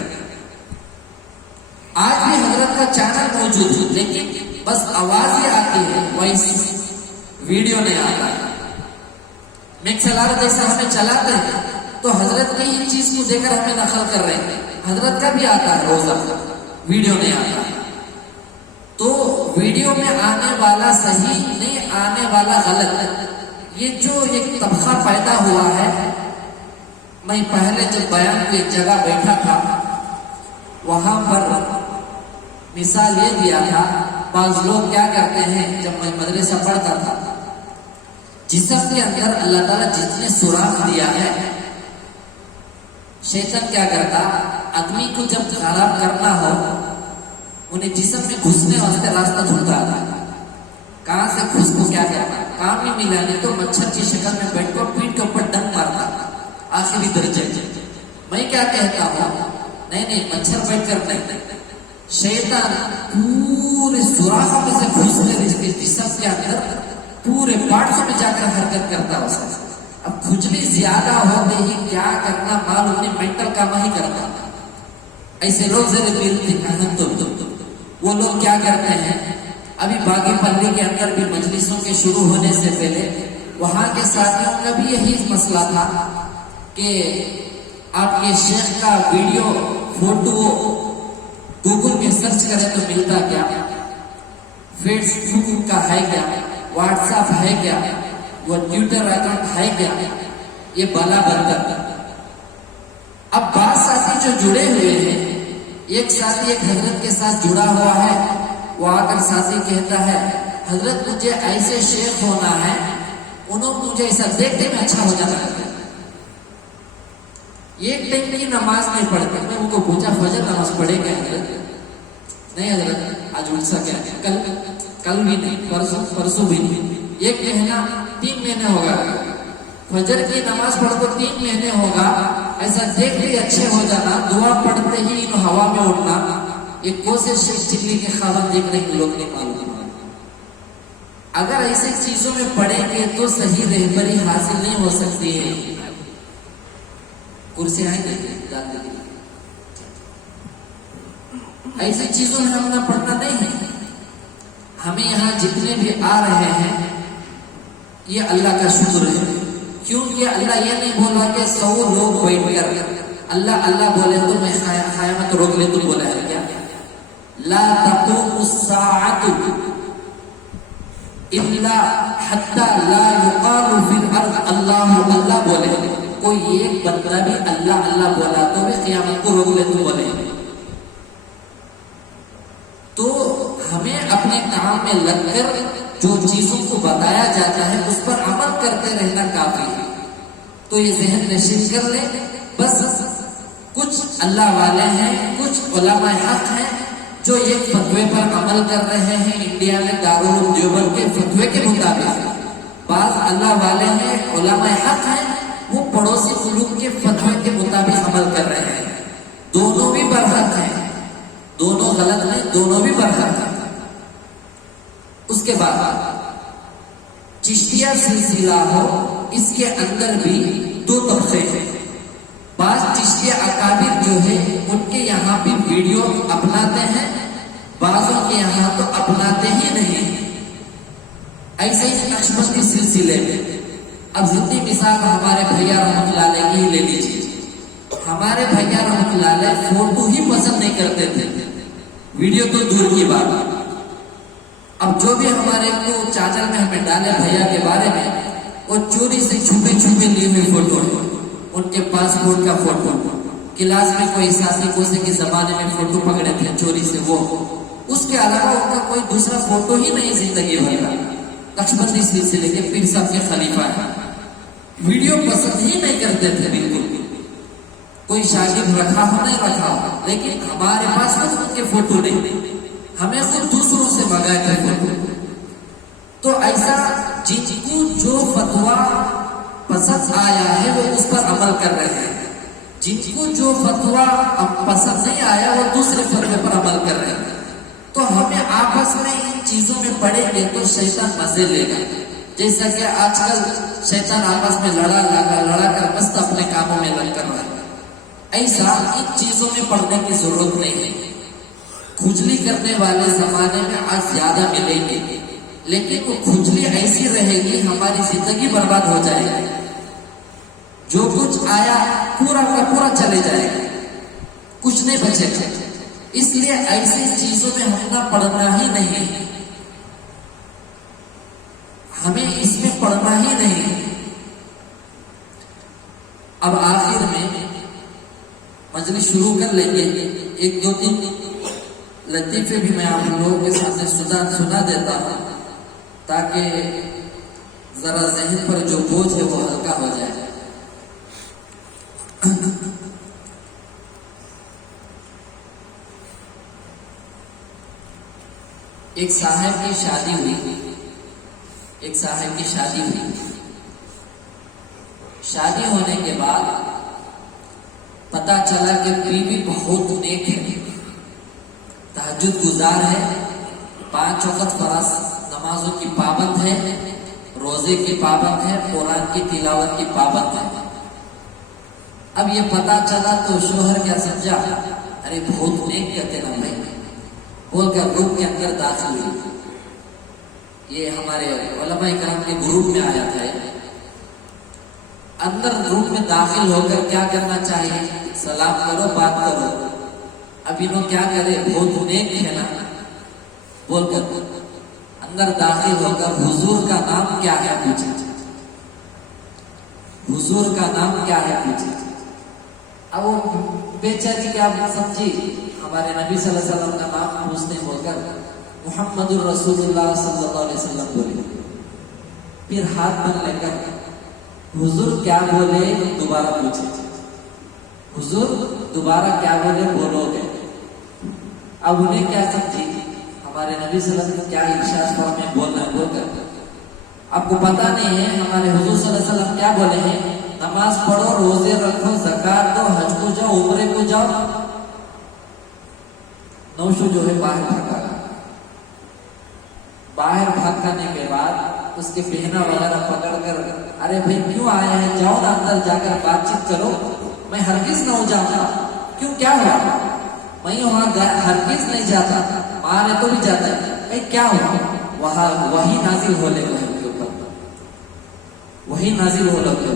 آج بھی حضرت کا چینل موجود ہے لیکن بس آواز ہی آتی ہے، وائس ویڈیو نہیں آتا ہے. میکسلار جیسا ہمیں چلاتے ہیں تو حضرت کی ہی چیز کو دے کر ہمیں نقل کر رہے ہیں. حضرت کا بھی آتا ہے روزہ، ویڈیو نہیں آتا ہے. تو ویڈیو میں آنے والا صحیح نہیں، آنے والا غلط، یہ جو ایک طبقہ پیدا ہوا ہے. میں پہلے جب بیان کی ایک جگہ بیٹھا تھا وہاں پر مثال یہ دیا تھا، بعض لوگ کیا کرتے ہیں، جب میں مدرسہ پڑھتا تھا جسم کے اندر اللہ تعالیٰ جتنے سوراخ دیا ہے، شیطان کیا کرتا، آدمی کو جب خراب کرنا ہو انہیں جسم میں گھسنے واسطے راستہ ڈھونڈتا تھا. کہاں سے گھس کو کیا کرتا، کام ہی ملا نہیں تو مچھر کی شکل میں بیٹھ کر پیٹ کے اوپر ڈنک مارتا آخری درجے. میں کیا کہتا ہوں، نہیں مچھر بیٹھ کر نہیں، شیطان پورے سوراخ میں سے گھسنے رشتے جسم کے اندر پورے پارٹس میں جا کر حرکت کرتا ہے. اب کھجلی زیادہ ہوتے ہی کیا کرنا معلوم نہیں، مینٹل کام ہی کرتا. ایسے لوگ وہ لوگ کیا کرتے ہیں، ابھی باغی پلی کے اندر بھی مجلسوں کے شروع ہونے سے پہلے وہاں کے ساتھیوں کا بھی یہی مسئلہ تھا کہ آپ کے شیخ کا ویڈیو فوٹو گوگل میں سرچ کریں تو ملتا کیا، فیس بک کا ہے کیا، واٹس ایپ ہے کیا، وہ ٹویٹر اکاؤنٹ ہے کیا، یہ بلا برکت. اب بعض ساتھی جو جڑے ہوئے ہیں، ایک ساتھی ایک حضرت کے ساتھ جڑا ہوا ہے، وہ آ کر ساتھی کہتا ہے حضرت مجھے ایسے شیخ ہونا ہے، انہوں مجھے ایسا دیکھتے میں اچھا ہو جانا ہے. ایک ٹائم کی نماز نہیں پڑھتے. میں ان کو پوچھا فجر نماز پڑھے گا حضرت؟ نہیں حضرت آج اٹھ سکے، کل بھی نہیں، پرسوں بھی نہیں. ایک مہینہ 3 مہینے ہوگا، فجر کی نماز پڑھ کو 3 مہینے ہوگا. ایسا دیکھتے ہی اچھے ہو جانا، دعا پڑھتے ہی ہوا میں اٹھنا، یہ کوسے شیخ چکلی کے خواب دیکھ رہے ہیں لوگ نہیں معلوم. اگر ایسے چیزوں میں پڑھیں گے تو صحیح رہبری حاصل نہیں ہو سکتی ہے. کرسی آئیں گے ایسی چیزوں میں ہم نہ پڑھنا نہیں ہے. ہمیں یہاں جتنے بھی آ رہے ہیں یہ اللہ کا شکر ہے، کیونکہ اللہ یہ نہیں بولا کہ 100 لوگ بیٹھ کر اللہ اللہ بولے تو میں قیامت روک لے. تو بولا ہے کیا؟ لا تقوم الساعة الا حتى لا يقال في الارض اللہ اللہ بولے. کوئی ایک بندہ بھی اللہ اللہ بولا تو بھی قیامت کو روک لے. تو بولے تو ہمیں اپنے کام میں لگ کر جو چیزوں کو بتایا جاتا ہے اس پر عمل کرتے رہنا کافی ہے. تو یہ ذہن نشین کر لیں. بس کچھ اللہ والے ہیں، کچھ علماء حق ہیں جو ایک فتوے پر عمل کر رہے ہیں انڈیا میں دارالعلوم دیوبند کے فتوے کے مطابق. بعض اللہ والے ہیں، علماء حق ہیں، وہ پڑوسی ملک کے فتوے کے مطابق عمل کر رہے ہیں. دونوں بھی برحق ہیں، دونوں غلط ہیں، دونوں بھی برحق ہیں. اس کے بعد چشتیہ سلسلہ ہو، اس کے اندر بھی 2 طبقے ہیں. بعض چشتیہ اکابر جو ہے ان کے یہاں بھی ویڈیو اپناتے ہیں، بعضوں کے یہاں تو اپناتے ہی نہیں. ایسے ہی نقشبندی سلسلے میں اب زندگی مثال ہمارے بھیا رحمت اللہ علیہ کی لے لیجیے. ہمارے بھیا رحمت اللہ علیہ فوٹو ہی پسند نہیں کرتے تھے، ویڈیو تو دور کی بات. اب جو بھی ہمارے کو چاچل میں ہمیں ڈالے بھیا کے بارے میں، وہ چوری سے چھپے چھپے لیے ہوئے فوٹو، ان کے پاسپورٹ کا فوٹو، کلاس میں کوئی ساتھی کوسے کے زمانے میں فوٹو پکڑے تھے چوری سے وہ. اس کے علاوہ ان کا کوئی دوسرا فوٹو ہی نہیں زندگی بھر کا. نقشبندی سلسلے کے پیر صاحب کے خلیفہ ہیں، ویڈیو پسند ہی نہیں کرتے تھے بالکل. کوئی شاگرد رکھا ہو نہیں رکھا ہو، لیکن ہمارے پاس خود ان کے فوٹو نہیں، ہمیں خود دوسروں سے منگائے تھے فوٹو. تو ایسا جن کو جو فتوا پسند آیا ہے وہ اس پر عمل کر رہے ہیں، جن کو جو فتوا پسند نہیں آیا وہ دوسرے فتوے پر عمل کر رہے ہیں. تو ہمیں آپس میں ان چیزوں میں پڑیں گے تو شیطان مزے لے گا. جیسا کہ آج کل شیطان آپس میں لڑا کر مست اپنے کاموں میں لگ کر رہا ہے. ایسا ان چیزوں میں پڑھنے کی ضرورت نہیں ہے. کھجلی کرنے والے زمانے میں آج زیادہ ملیں گے، لیکن وہ کھجلی ایسی رہے گی ہماری زندگی برباد ہو جائے گی. جو کچھ آیا پورا کا پورا چلے جائے گا، کچھ نہیں بچے گا. اس لیے ایسی چیزوں میں ہم نہ پڑھنا ہی نہیں، ہمیں اس میں پڑھنا ہی نہیں. اب آخر میں مجلس شروع کر لیں گے. 1-2-3 لطیفے بھی میں آپ لوگوں کے سامنے سنا دیتا ہوں تاکہ ذرا ذہن پر جو بوجھ ہے وہ ہلکا ہو جائے. ایک صاحب کی شادی ہوئی. شادی ہونے کے بعد پتا چلا کہ بیوی بہت نیک ہے، تہجد گزار ہے، 5 وقت فرض نمازوں کی پابند ہے، روزے کی پابند ہے، قرآن کی تلاوت کی پابند ہے. اب یہ پتا چلا تو شوہر کیا سمجھا، ارے بہت نیک کہتے نا بھائی، بول کر روم کے اندر داخل ہوئی. یہ ہمارے علماء کرام کے گروپ میں آیا تھا. اندر روم میں داخل ہو کر کیا کرنا چاہیے، سلام کرو، بات کرو. اب انہوں کیا کرے، بہت نیک ہے نا، بول کر اندر داخل ہو کر حضور کا نام کیا ہے پوچھے. حضور کا نام کیا ہے پوچھے. اب وہ بیچاری کیا سمجھی، ہمارے نبی صلی اللہ علیہ وسلم کا نام پوچھتے بول کر محمد الرسول اللہ صلی اللہ علیہ وسلم بولے. پھر ہاتھ بند لے کر حضور کیا بولے دوبارہ پوچھے. حضور دوبارہ کیا بولے بولو گے. اب انہیں کیا سمجھی ہمارے نبی صلی اللہ علیہ وسلم کیا ارشاد فرمائے بولنا ہے بول کر. آپ کو پتا نہیں ہے ہمارے حضور صلی اللہ علیہ وسلم کیا بولے ہیں؟ نماز پڑھو، روزے رکھو، زکات دو، حج کو جاؤ، عمرے کو جاؤ. نوشو جو ہے باہر بھاگا. باہر بھاگنے کے بعد اس کے بہنا وغیرہ پکڑ کر ارے بھائی کیوں آئے ہیں، جاؤ نا اندر جا کر بات چیت کرو. میں ہرگز نہ ہو جاؤں گا. کیوں کیا ہوا؟ میں وہاں ہرگز نہیں جاتا. مارے تو بھی جاتا ہے. کیا ہوا؟ وہاں وہی نازل ہو لے گا کے اوپر، وہی نازل ہو لگے.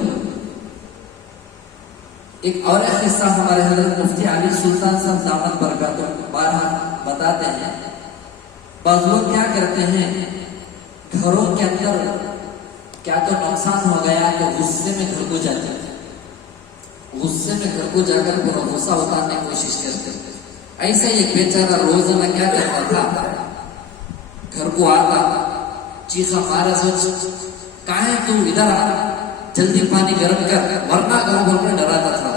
ایک اور قصہ ہمارے حضرت مفتی علی سلطان صاحب دامت برکاتہ بارہ بتاتے ہیں. بعض لوگ کیا کرتے ہیں گھروں کے اندر کیا تو نقصان ہو گیا تو غصے میں گھر کو جاتے ہیں. غصے میں گھر کو جا کر پورا غصہ اتارنے کی کوشش کرتے ہیں. ایسا ایک بیچارہ روزانہ کیا کرتا تھا، گھر کو آتا چیخا مارا، سوچ کہاں ہے تو، ادھر آ، جلدی پانی گرم کر ورنہ گھر بول کر ڈراتا تھا.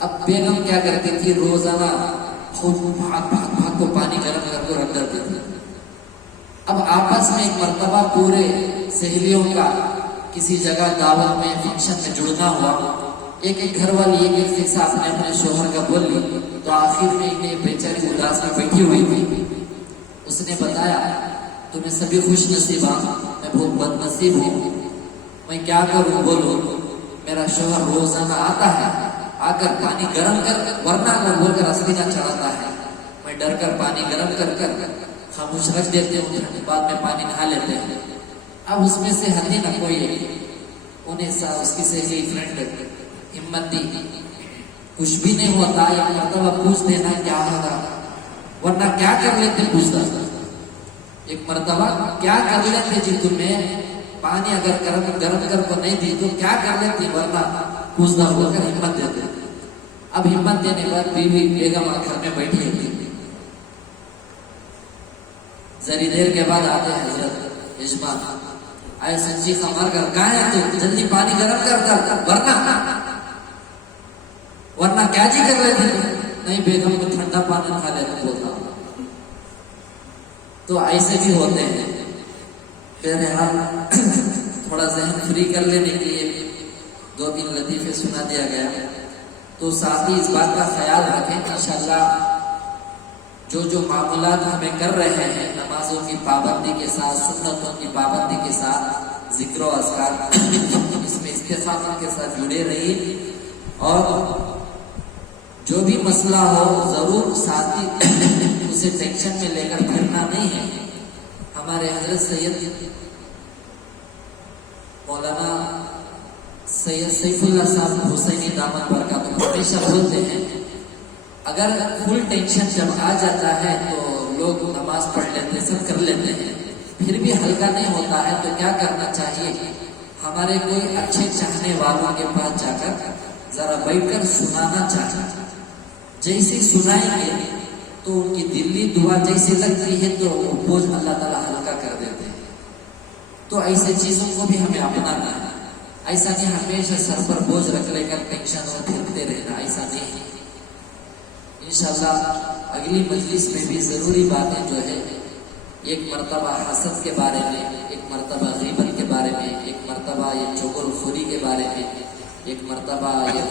اب بیگم کیا کرتی تھی روزانہ بھاگ بھاگ بھاگ کو پانی گرم کر کے رکھ دیتی تھی. اب آپس میں ایک مرتبہ پورے سہیلیوں کا کسی جگہ دعوت میں فنکشن میں جڑنا ہوا. ایک ایک گھر والی ایک ایک قصہ اپنے اپنے شوہر کا بول لی. تو آخر میں انہیں بیچاری اداس میں بیٹھی ہوئی تھی. اس نے بتایا تمہیں سبھی خوش نصیب ہوں، میں بہت بد نصیب ہوں. میں کیا کروں بولو. میرا شوہر روزانہ آتا ہے، آ کر پانی گرم کر ورنہ وہ بول کر اسینا چڑھاتا ہے. میں ڈر کر پانی گرم کر کر خاموش رکھ دیتے ہوں، بعد میں پانی نہا لیتے ہیں. اب اس میں سے ہتی نہ کوئی انہیں اس کی سہیلی فرینڈ ہمت دی. کچھ بھی نہیں ہوتا، ایک مرتبہ پوچھ دینا کیا ہوگا، ورنہ کیا کر لیتے پوچھتا. ایک مرتبہ کیا کر لیتے جی، تمہیں پانی اگر گرم کر کو نہیں دی تو کیا کر لیتی، ورنہ پوچھنا ہو کر ہمت دیتے. اب ہمت دینے کے بعد بیوی بیگم گھر میں بیٹھی ہوئی. ذری دیر کے بعد آتے حضرت یجمان آئے سنجی خمار کر کہاں ہے تو، جلدی پانی گرم کر ورنہ کیا جی کر لیتے. نہیں بیگم کو ٹھنڈا پانی کھا لیتے بولتا. تو ایسے بھی ہوتے ہیں. بہرحال تھوڑا ذہن فری کر لینے کے لیے 2-3 لطیفے سنا دیا گیا. تو ساتھ ہی اس بات کا خیال رکھیں انشاءاللہ جو معاملات ہمیں کر رہے ہیں نمازوں کی پابندی کے ساتھ، سنتوں کی پابندی کے ساتھ، ذکر و اذکار اس میں استقامت کے ساتھ جڑے رہیے. اور جو بھی مسئلہ ہو ضرور ساتھی اسے ٹینشن میں لے کر پھرنا نہیں ہے. ہمارے حضرت سید مولانا سید سیف اللہ صاحب حسینی دامت برکاتہ ہمیشہ بولتے ہیں اگر فل ٹینشن جب آ جاتا ہے تو لوگ نماز پڑھ لیتے، سب کر لیتے ہیں، پھر بھی ہلکا نہیں ہوتا ہے تو کیا کرنا چاہیے، ہمارے کوئی اچھے چاہنے والوں کے پاس جا کر ذرا بیٹھ کر سنانا چاہیے. جیسے سنائیں گے تو ان کی دلی دعا جیسے لگتی ہے تو وہ بوجھ اللہ تعالیٰ ہلکا کر دیتے ہیں. تو ایسے چیزوں کو بھی ہمیں اپنانا ہے. ایسا نہیں ہمیشہ سر پر بوجھ رکھ لے کر ٹینشن اور پھرتے رہنا، ایسا نہیں ہے. انشاءاللہ اگلی مجلس میں بھی ضروری باتیں جو ہے ایک مرتبہ حسد کے بارے میں، ایک مرتبہ غیبت کے بارے میں، ایک مرتبہ یہ چغل خوری کے بارے میں، ایک مرتبہ یہ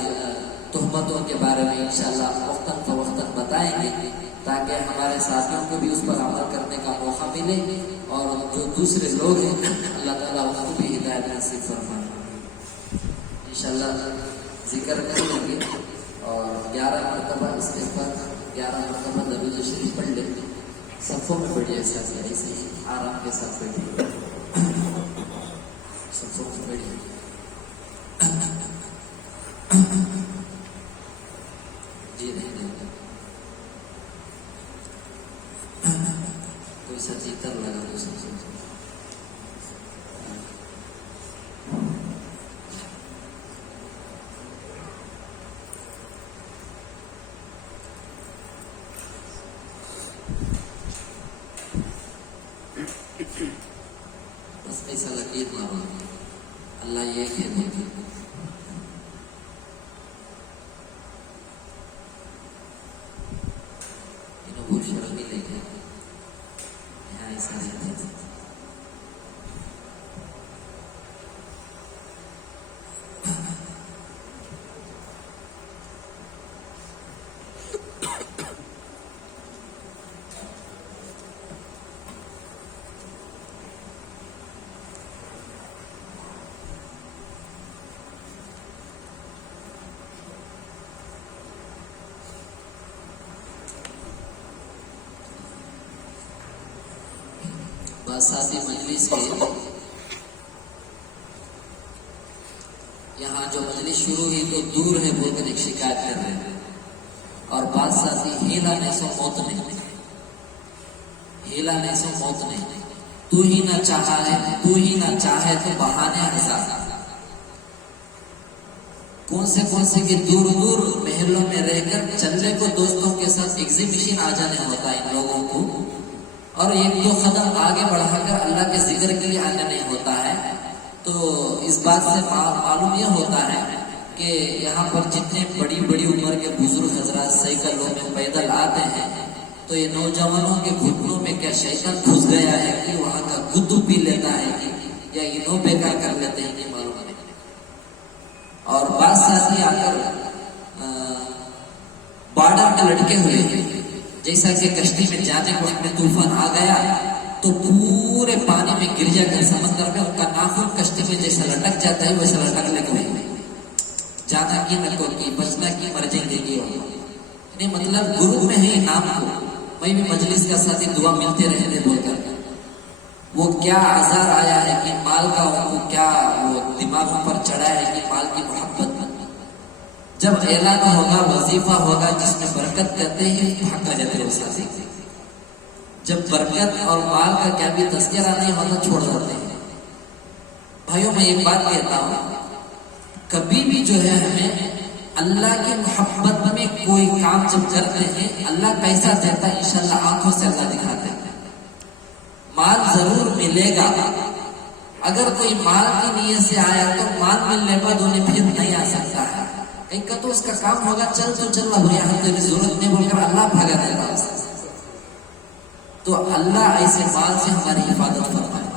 تہمتوں کے بارے میں انشاءاللہ وقتاً فوقتاً بتائیں گے تاکہ ہمارے ساتھیوں کو بھی اس پر عمل کرنے کا موقع ملے اور جو دوسرے لوگ ہیں اللہ تعالیٰ ان کو بھی ہدایت نصیب فرمائے. انشاءاللہ ذکر کر لیں گے اور 11 مرتبہ اس کے بعد 11 مرتبہ درود شریف پڑھ لیں گے. صفوں میں بیٹھیے، ایسا ایسے ہی آرام کے ساتھ بیٹھیے، صفوں میں بیٹھیے. جی نہیں کوئی سا چیتر لگا کوئی سب وہ شرمی لے کے یہاں ایسا رہتے تھے. باساتی مجلس کے یہاں جو مجلس شروع ہوئی تو دور ہے بول کر ایک شکایت کر رہے ہیں. اور بعض ساتھی ہیلا نہیں سو موت نہیں، ہیلا نہیں سو موت نہیں، تو ہی نہ چاہا ہے، تو ہی نہ چاہے تو بہانے ہزار. کون سے کہ دور دور محلوں میں رہ کر چلے کو دوستوں کے ساتھ ایگزیبیشن آ جانے ہوتا ہے ان لوگوں کو، اور ایک دو قدم آگے بڑھا کر اللہ کے ذکر کے لیے آنا نہیں ہوتا ہے. تو اس بات سے معلوم یہ ہوتا ہے کہ یہاں پر جتنے بڑی بڑی عمر کے بزرگ حضرات سائیکلوں میں پیدل آتے ہیں تو یہ نوجوانوں کے گھٹنوں میں کیا شیطان گھس گیا ہے کہ وہاں کا گدو پی لیتا ہے کہ یا انہوں بیکار کر لیتے ہیں، نہیں معلوم ہے. اور بعض ساتھی آ کر بارڈر میں لٹکے ہوئے ہیں، جیسا کہ کشتی میں جانے وقت میں طوفان آ گیا تو پورے پانی میں گر جا کر سمندر میں ان کا ناخن کشتی میں جیسا لٹک جاتا ہے ویسا لٹک لگے ہوئے، جانا کی نہ کی، بچنا کی، مر جائیں گے کی. نہیں مطلب گروپ میں ہے نام کو میں بھی مجلس کا ساتھی دعا ملتے رہتے بول کر وہ کیا آزار آیا ہے کہ مال کا ان کو کیا وہ دماغوں پر چڑھا ہے کہ مال کی محبت. جب اعلان ہوگا، وظیفہ ہوگا جس میں برکت کرتے ہیں بھاگ کر جاتے ہیں ساتھی. جب برکت اور مال کا کیا بھی تذکرہ نہیں ہوتا چھوڑ جاتے ہیں. بھائیوں میں ایک بات کہتا ہوں، کبھی بھی جو ہے ہمیں اللہ کی محبت میں کوئی کام جب کرتے ہیں اللہ کیسا دیتا ہے انشاءاللہ آنکھوں سے اللہ دکھاتے ہیں. مال ضرور ملے گا، اگر کوئی مال کی نیت سے آیا تو مال ملنے بعد انہیں پھر نہیں آ سکتا ہے. کہیں کا تو اس کا کام ہوگا، چل تو چل اب یہاں تیری ضرورت نہیں بول کر اللہ بھگا دیتا ہے. تو اللہ ایسے مال سے ہماری حفاظت فرمائے.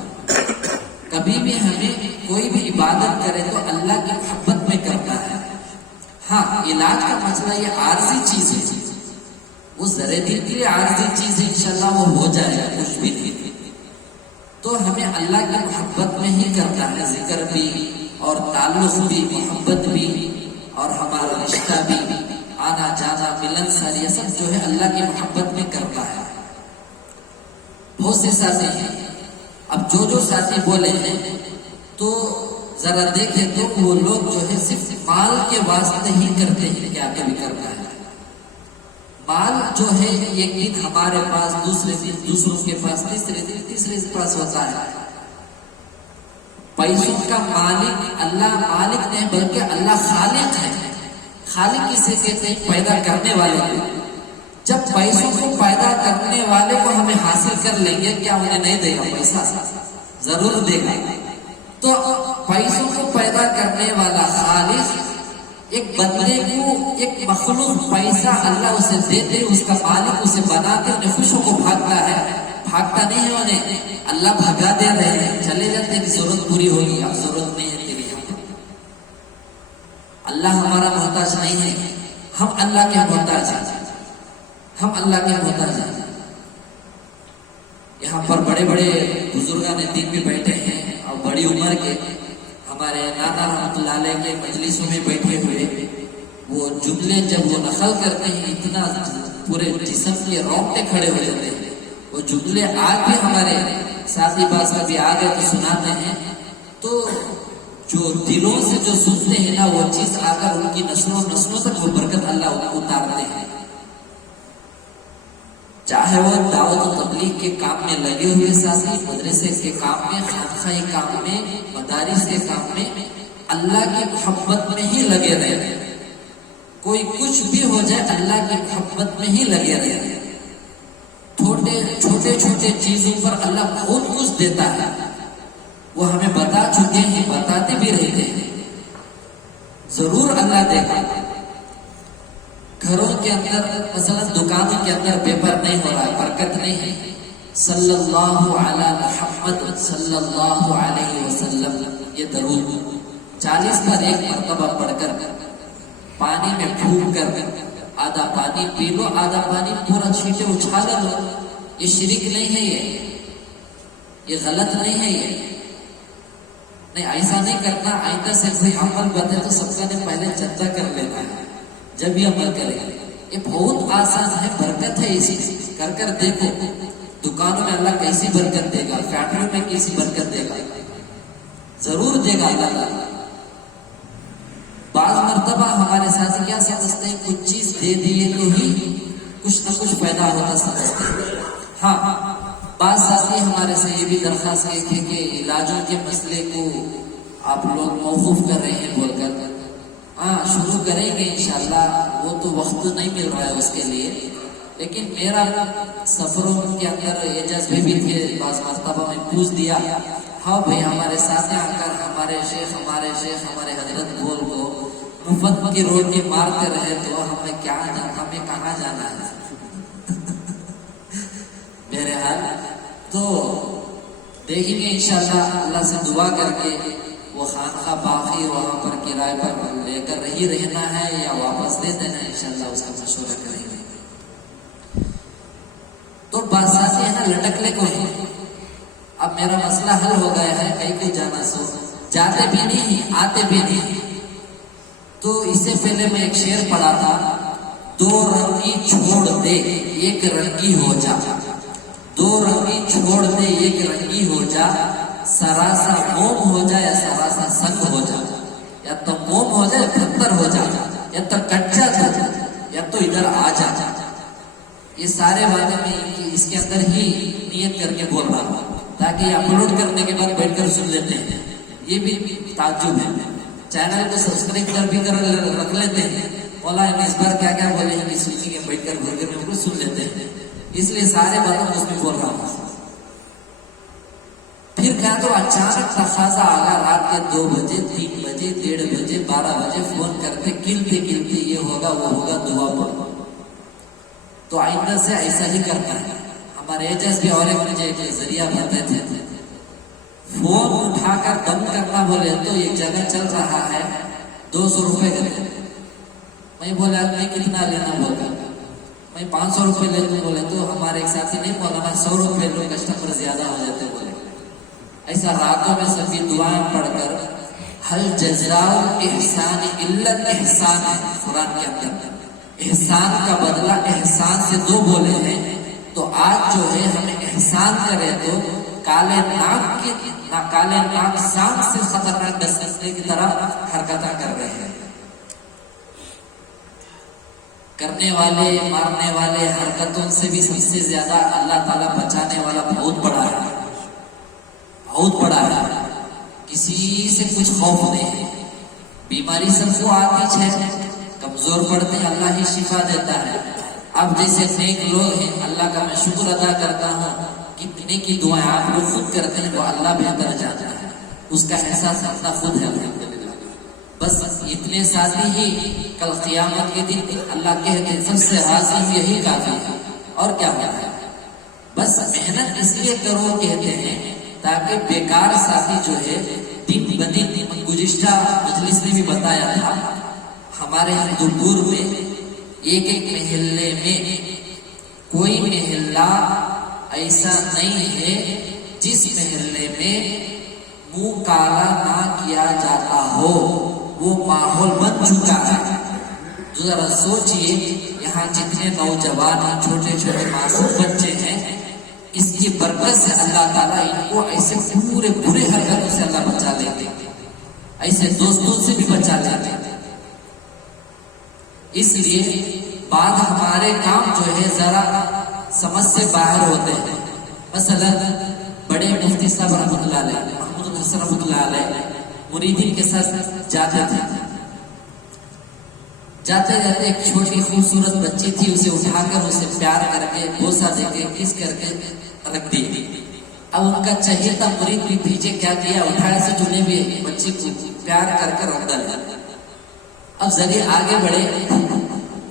کبھی بھی ہمیں کوئی بھی عبادت کرے تو اللہ کی محبت میں کرنا ہے. ہاں علاج کا مسئلہ یہ عارضی چیز ہے، وہ ذرے دن کے لیے عارضی چیز ہے، انشاءاللہ وہ ہو جائے گا، کچھ بھی نہیں. تو ہمیں اللہ کی محبت میں ہی کرنا ہے، ذکر بھی اور تعلق بھی، محبت بھی اور ہمارا رشتہ بھی، آنا جانا ملن ساری یہ سب جو ہے اللہ کی محبت میں کرنا ہے. بہت سے ساتھی ہیں، اب جو ساتھی بولے ہیں تو ذرا دیکھیں تو وہ لوگ جو ہے صرف مال کے واسطے ہی کرتے ہیں کہ آگے بھی کرنا ہے. مال جو ہے ایک دن ہمارے پاس، دوسرے دن دوسروں کے پاس، تیسرے دن تیسرے کے پاس ہوتا ہے. پیسوں کا مالک اللہ مالک نہیں بلکہ اللہ خالق ہے. خالق کسے کہتے ہیں؟ پیدا کرنے والے کو. جب پیسوں کو پیدا کرنے والے کو ہمیں حاصل کر لیں گے کیا انہیں نہیں دے گا؟ پیسہ ضرور دے گا. تو پیسوں کو پیدا کرنے والا خالق ایک بندے کو ایک مخلوق پیسہ اللہ اسے دیتے، اس کا مالک اسے بناتے، انہیں خوشوں کو بھاگتا ہے، بھاگتا نہیں ہے انہیں اللہ بھگا دے رہے ہیں، چلے جاتے ہیں، ضرورت پوری ہوگی، اب ضرورت نہیں ہے تیری. اللہ ہمارا محتاج نہیں ہے، ہم اللہ کے محتاج ہیں، ہم اللہ کے محتاج ہیں. یہاں پر بڑے بڑے بزرگان دین بھی بیٹھے ہیں اور بڑی عمر کے ہمارے نانا رحمۃ اللہ علیہ کے مجلسوں میں بیٹھے ہوئے وہ جملے جب وہ نقل کرتے ہیں اتنا پورے جسم کے رونگٹے کھڑے ہو جاتے ہیں. وہ جملے آج بھی ہمارے ساتھی باز کبھی آ گئے تو سناتے ہیں تو جو دلوں سے جو سنتے ہیں نا وہ چیز آ کر ان کی نسلوں تک وہ برکت اللہ ان کو اتارتے ہیں. چاہے وہ دعوت و تبلیغ کے کام میں لگے ہوئے ساتھی، مدرسے کے کام میں، خانقاہی کام میں، مدارس کے کام میں، اللہ کی محبت میں ہی لگے رہے. کوئی کچھ بھی ہو جائے اللہ کی محبت میں ہی لگے رہے. چھوٹے چیزوں پر اللہ بہت کچھ دیتا ہے، وہ ہمیں بتا چکے ہیں، بتاتے بھی رہتے ہیں. ضرور اللہ دے گا. گھروں کے اندر مثلا دکانوں کے اندر پیپر نہیں ہو رہا ہے، برکت نہیں ہے. صلی اللہ علی محمد صلی اللہ علیہ وسلم، یہ درود 40 پر ایک مرتبہ پڑھ کر پانی میں پھونک کر آدھا پانی پی لو، آدھا پانی پورا چھینٹے اچھال لو. یہ شرک نہیں ہے، یہ غلط نہیں ہے. یہ نہیں، ایسا نہیں کرنا. آئندہ سے کوئی عمل بتے تو سب سے پہلے چرچا کر لینا ہے جب یہ عمل کرے. یہ بہت آسان ہے، برکت ہے اسی. کر دیکھو، دکانوں میں اللہ کیسی برکت دے گا، فیکٹری میں کیسی برکت دے گا، ضرور دے گا اللہ تعالیٰ. بعض مرتبہ ہمارے ساتھی کیا سمجھتے ہیں، کچھ چیز دے دیے تو ہی کچھ نہ کچھ پیدا ہوتا سمجھتے ہیں. ہاں، بعض ساتھی ہمارے سے یہ بھی درخواست کی تھی کہ علاجوں کے مسئلے کو آپ لوگ موقوف کر رہے ہیں بول کر. ہاں، شروع کریں گے انشاءاللہ. وہ تو وقت نہیں مل رہا ہے اس کے لیے، لیکن میرا سفروں کے اندر یہ جذبے بھی تھے. بعض مرتبہ میں پوچھ دیا، ہاں بھائی ہمارے ساتھ آ کر ہمارے شیخ ہمارے حضرت بول کو مفت کی روٹی مارتے رہے تو ہمیں کہاں جانا ہے. میرے حال تو دیکھیں گے انشاءاللہ. اللہ سے دعا کر کے وہ خانقاہ باقی وہاں پر کرائے پر لے کر رہنا ہے یا واپس دے دینا ہے، انشاءاللہ اس کا مشورہ کریں گے. تو بات ساتھی ہے نا، لٹکنے کو ہے. اب میرا مسئلہ حل ہو گیا ہے، کہیں کو جانا سو جاتے بھی نہیں آتے بھی نہیں. تو اس سے پہلے میں ایک شعر پڑھا تھا، 2 رنگی چھوڑ دے 1 رنگی ہو جا. 2 رنگی چھوڑ دے 1 رنگی ہو جا. سراسا موم ہو جا یا سراسا سنگ ہو جا. یا تو موم ہو جائے پتھر ہو جا، یا تو کٹ جا یا تو ادھر آ جا. یہ سارے باتیں میں اس کے اندر ہی نیت کر کے بول رہا ہوں تاکہ اپلوڈ کرنے کے بعد بیٹھ کر سن لیتے ہیں. یہ بھی تعجب ہے. چینل کو سبسکرائب کر بھی رکھ لیتے ہیں. مولا اس بار کیا کیا بولے ہیں سوچی کے بیٹھ کر گھر میں کو سن لیتے ہیں. اس لیے سارے باتوں کو اس میں بول رہا ہوں. پھر کیا تو اچانک تقاضا آگا رات کے 2 بجے 3 بجے 1:30 بجے 12 بجے فون کرتے کلتے یہ ہوگا وہ ہوگا، دعا پڑھو. تو آئندہ سے ایسا ہی کرنا ہے. ہمارے ایجنس بھی اور ایک مجھے ایک ذریعہ بنتے تھے، فون اٹھا کر دم کرنا بولے تو ایک جگہ چل رہا ہے 200 روپے کا. میں بولا میں کتنا لینا بولا، میں 500 روپے لے لوں بولے. تو ہمارے ایک ساتھی نہیں بولا 100 روپے لو، کسٹمر زیادہ ہو جاتے بولے. ایسا راتوں میں سبھی دعائیں پڑھ کر حل جزاء احسان الا احسان ہے قرآن کے اندر. احسان کا بدلہ احسان سے 2 بولے ہیں. تو آج جو ہے ہمیں احسان کرے تو کالے ناک سانپ سے خطرناک دستنے کی طرح حرکتیں کر رہے ہیں. کرنے والے مارنے والے حرکتوں سے بھی سب سے زیادہ اللہ تعالیٰ بچانے والا بہت بڑا ہے، بہت بڑا ہے. کسی سے کچھ خوف نہیں ہے. بیماری سب کو آتی ہے، کمزور پڑتے ہیں، اللہ ہی شفا دیتا ہے. اب جیسے نیک لوگ ہیں، اللہ کا میں شکر ادا کرتا ہوں. کتنے کی دعائیں آپ لوگ خود کرتے ہیں، وہ اللہ بہتر جانتا ہے. اس کا احساس اپنا خود ہے الحمدللہ. بس اتنے ساتھی ہی کل قیامت کے دن اللہ کہتے ہیں سب سے حاضر یہی کافی ہے، اور کیا ہوتا ہے. بس محنت اس لیے کرو کہتے ہیں تاکہ بیکار ساتھی جو ہے دن بدن. گزشتہ مجلس نے بھی بتایا تھا ہمارے ہندوپور میں ایک محلے میں کوئی محلہ ایسا نہیں ہے جس محلے میں منہ کالا نہ کیا جاتا ہو. وہ ماحول بن چکا ہے. جو ذرا سوچئے یہاں جتنے نوجوان ہیں، چھوٹے چھوٹے معصوم بچے ہیں، اس کی برکت سے اللہ تعالیٰ ان کو ایسے پورے برے حرکتوں سے اللہ بچا لیتے، ایسے دوستوں سے بھی بچا لیتے. اس لیے بعد ہمارے کام جو ہے ذرا سمجھ سے باہر ہوتے ہیں. مثلا بڑے مفتی صاحب رحمۃ اللہ علیہ، محمود الحسن رحمۃ اللہ علیہ مریدین کے ساتھ جاتے تھے. جاتے جاتے ایک چھوٹی خوبصورت بچی تھی، اسے اٹھا کر اسے پیار کر کے بوسہ دے کے کس کر کے رکھ دی. اب ان کا چہیتا مرید بھی پیچھے کیا کیا، اٹھایا سے چنے بھی بچی کو پیار کر کر اندر. اب ذریعے آگے بڑھے،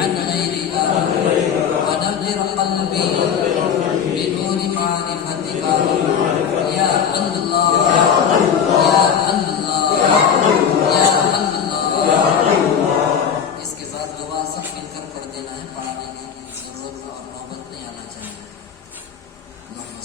عن غيرك ونبر قلبي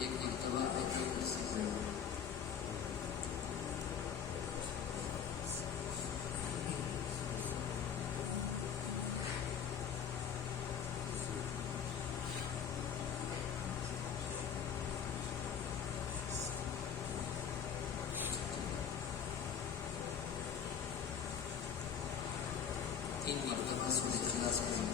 ایک مرتبہ آیت کرسی پڑھو. تین مرتبہ سورۃ اخلاص پڑھو.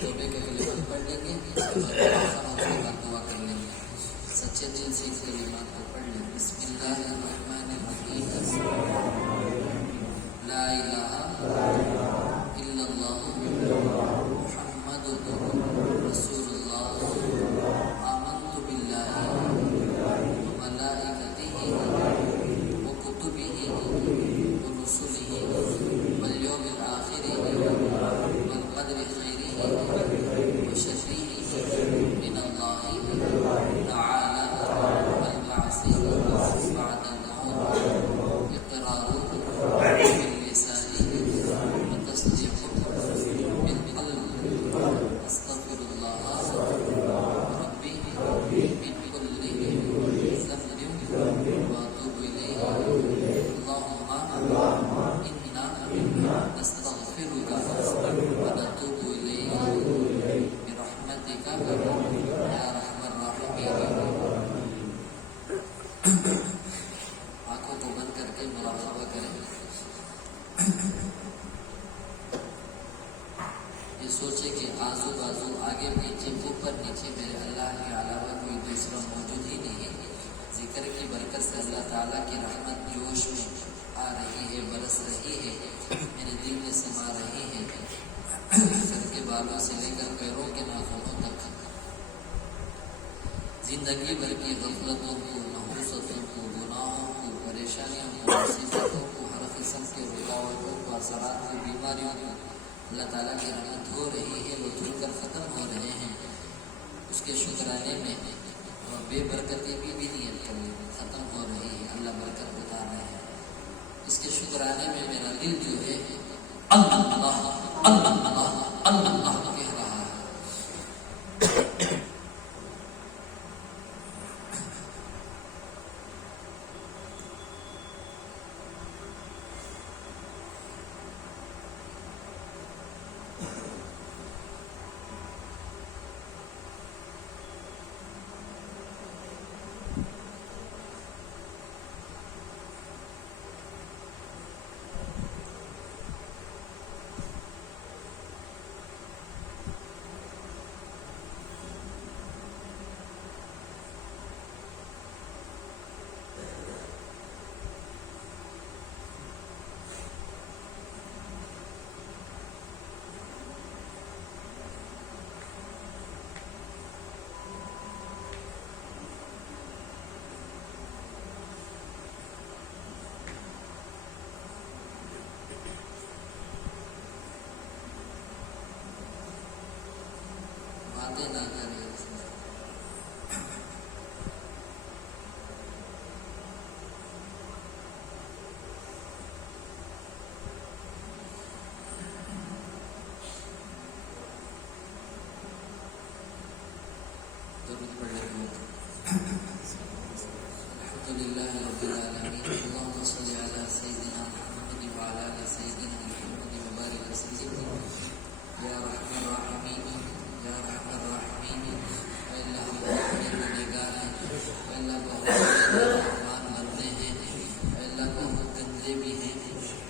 توبے کے کلمات پڑھ لیں گے، اس کے بعد دعا کر لیں گے. سچے دل سے کلمات کو پڑھ لیں. بسم اللہ الرحمن الرحیم. لا الہ الا اللہ محمد رسول اللہ. آمنت باللہ وملائکتہ وکتبہ ورسلہ والیوم الآخر والقدر خیرہ وشرہ من اللہ تعالی والبعث بعد الموت. اقرار باللسان وتصدیق بالقلب. استغفر اللہ ربی من کل ذنب واتوب الیہ. اللہم انا نستغفرک ونتوب الیک برحمتک یا ارحم الراحمین. آنکھوں کو بند کر کے مراقبہ کریں. یہ سوچے کہ آزو بازو آگے پیچھے اوپر نیچے میرے اللہ کے علاوہ کوئی دوسرا موجود ہی نہیں ہے. ذکر کی برکت سے اللہ تعالیٰ کی رحمت جوش میں آ رہی ہے، برس رہی ہے، میرے دل میں سما رہی ہے. سر کے بالوں سے لے کر پیروں کے ناخنوں تک زندگی بھر کی غفلتوں کو، نحوستوں کو، گناہوں کو، پریشانیوں کو، مصیبتوں کو، ہر قسم کے رکاوٹوں کو، اثرات کو، بیماریوں کو اللہ تعالیٰ کی رحمت ہو رہی ہے. وہ دھل کر ختم ہو رہے ہیں. اس کے شکرانے میں اور بے برکتی بھی نیت کر لی ختم ہو رہی ہے. اللہ برکت بتا رہے ہیں. اس کے شکرانے میں میرا دل جو ہے اللہ اللہ اللہ اللہ کہہ رہا ہے. باتیں نہ کریں. درود پڑھ لیں. الحمدللہ رب العالمین. اللہم صلی علی سیدنا محمد وعلی آل سیدنا محمد وبارک وسلم. یا رحم الراحمین یا رحم الراحمین. اے اللہ ہم بڑے گنہگار ہیں. اے اللہ بہت مہربان بندے ہیں. اے اللہ بہت گندے بھی ہیں،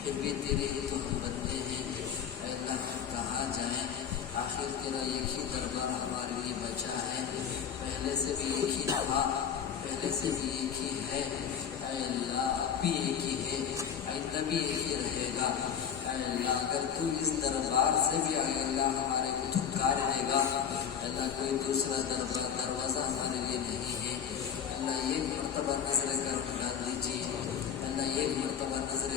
پھر بھی تیرے ہی تو ہم بندے ہیں. اے اللہ ہم کہاں جائیں؟ آخر تیرا ایک ہی دربار ہمارے لیے بچا ہے. پہلے سے بھی ایک ہی تھا، پہلے سے بھی ایک ہی ہے. اے اللہ اب بھی ایک ہی ہے، آئندہ بھی ایک ہی رہے گا. اے اللہ اگر تو اس دربار سے بھی اے اللہ ہمارے کو دھکار دے گا، اللہ کوئی دوسرا دروازہ ہمارے لیے نہیں ہے. اللہ ایک مرتبہ نظر کرم ڈال دیجیے. اللہ ایک مرتبہ نظر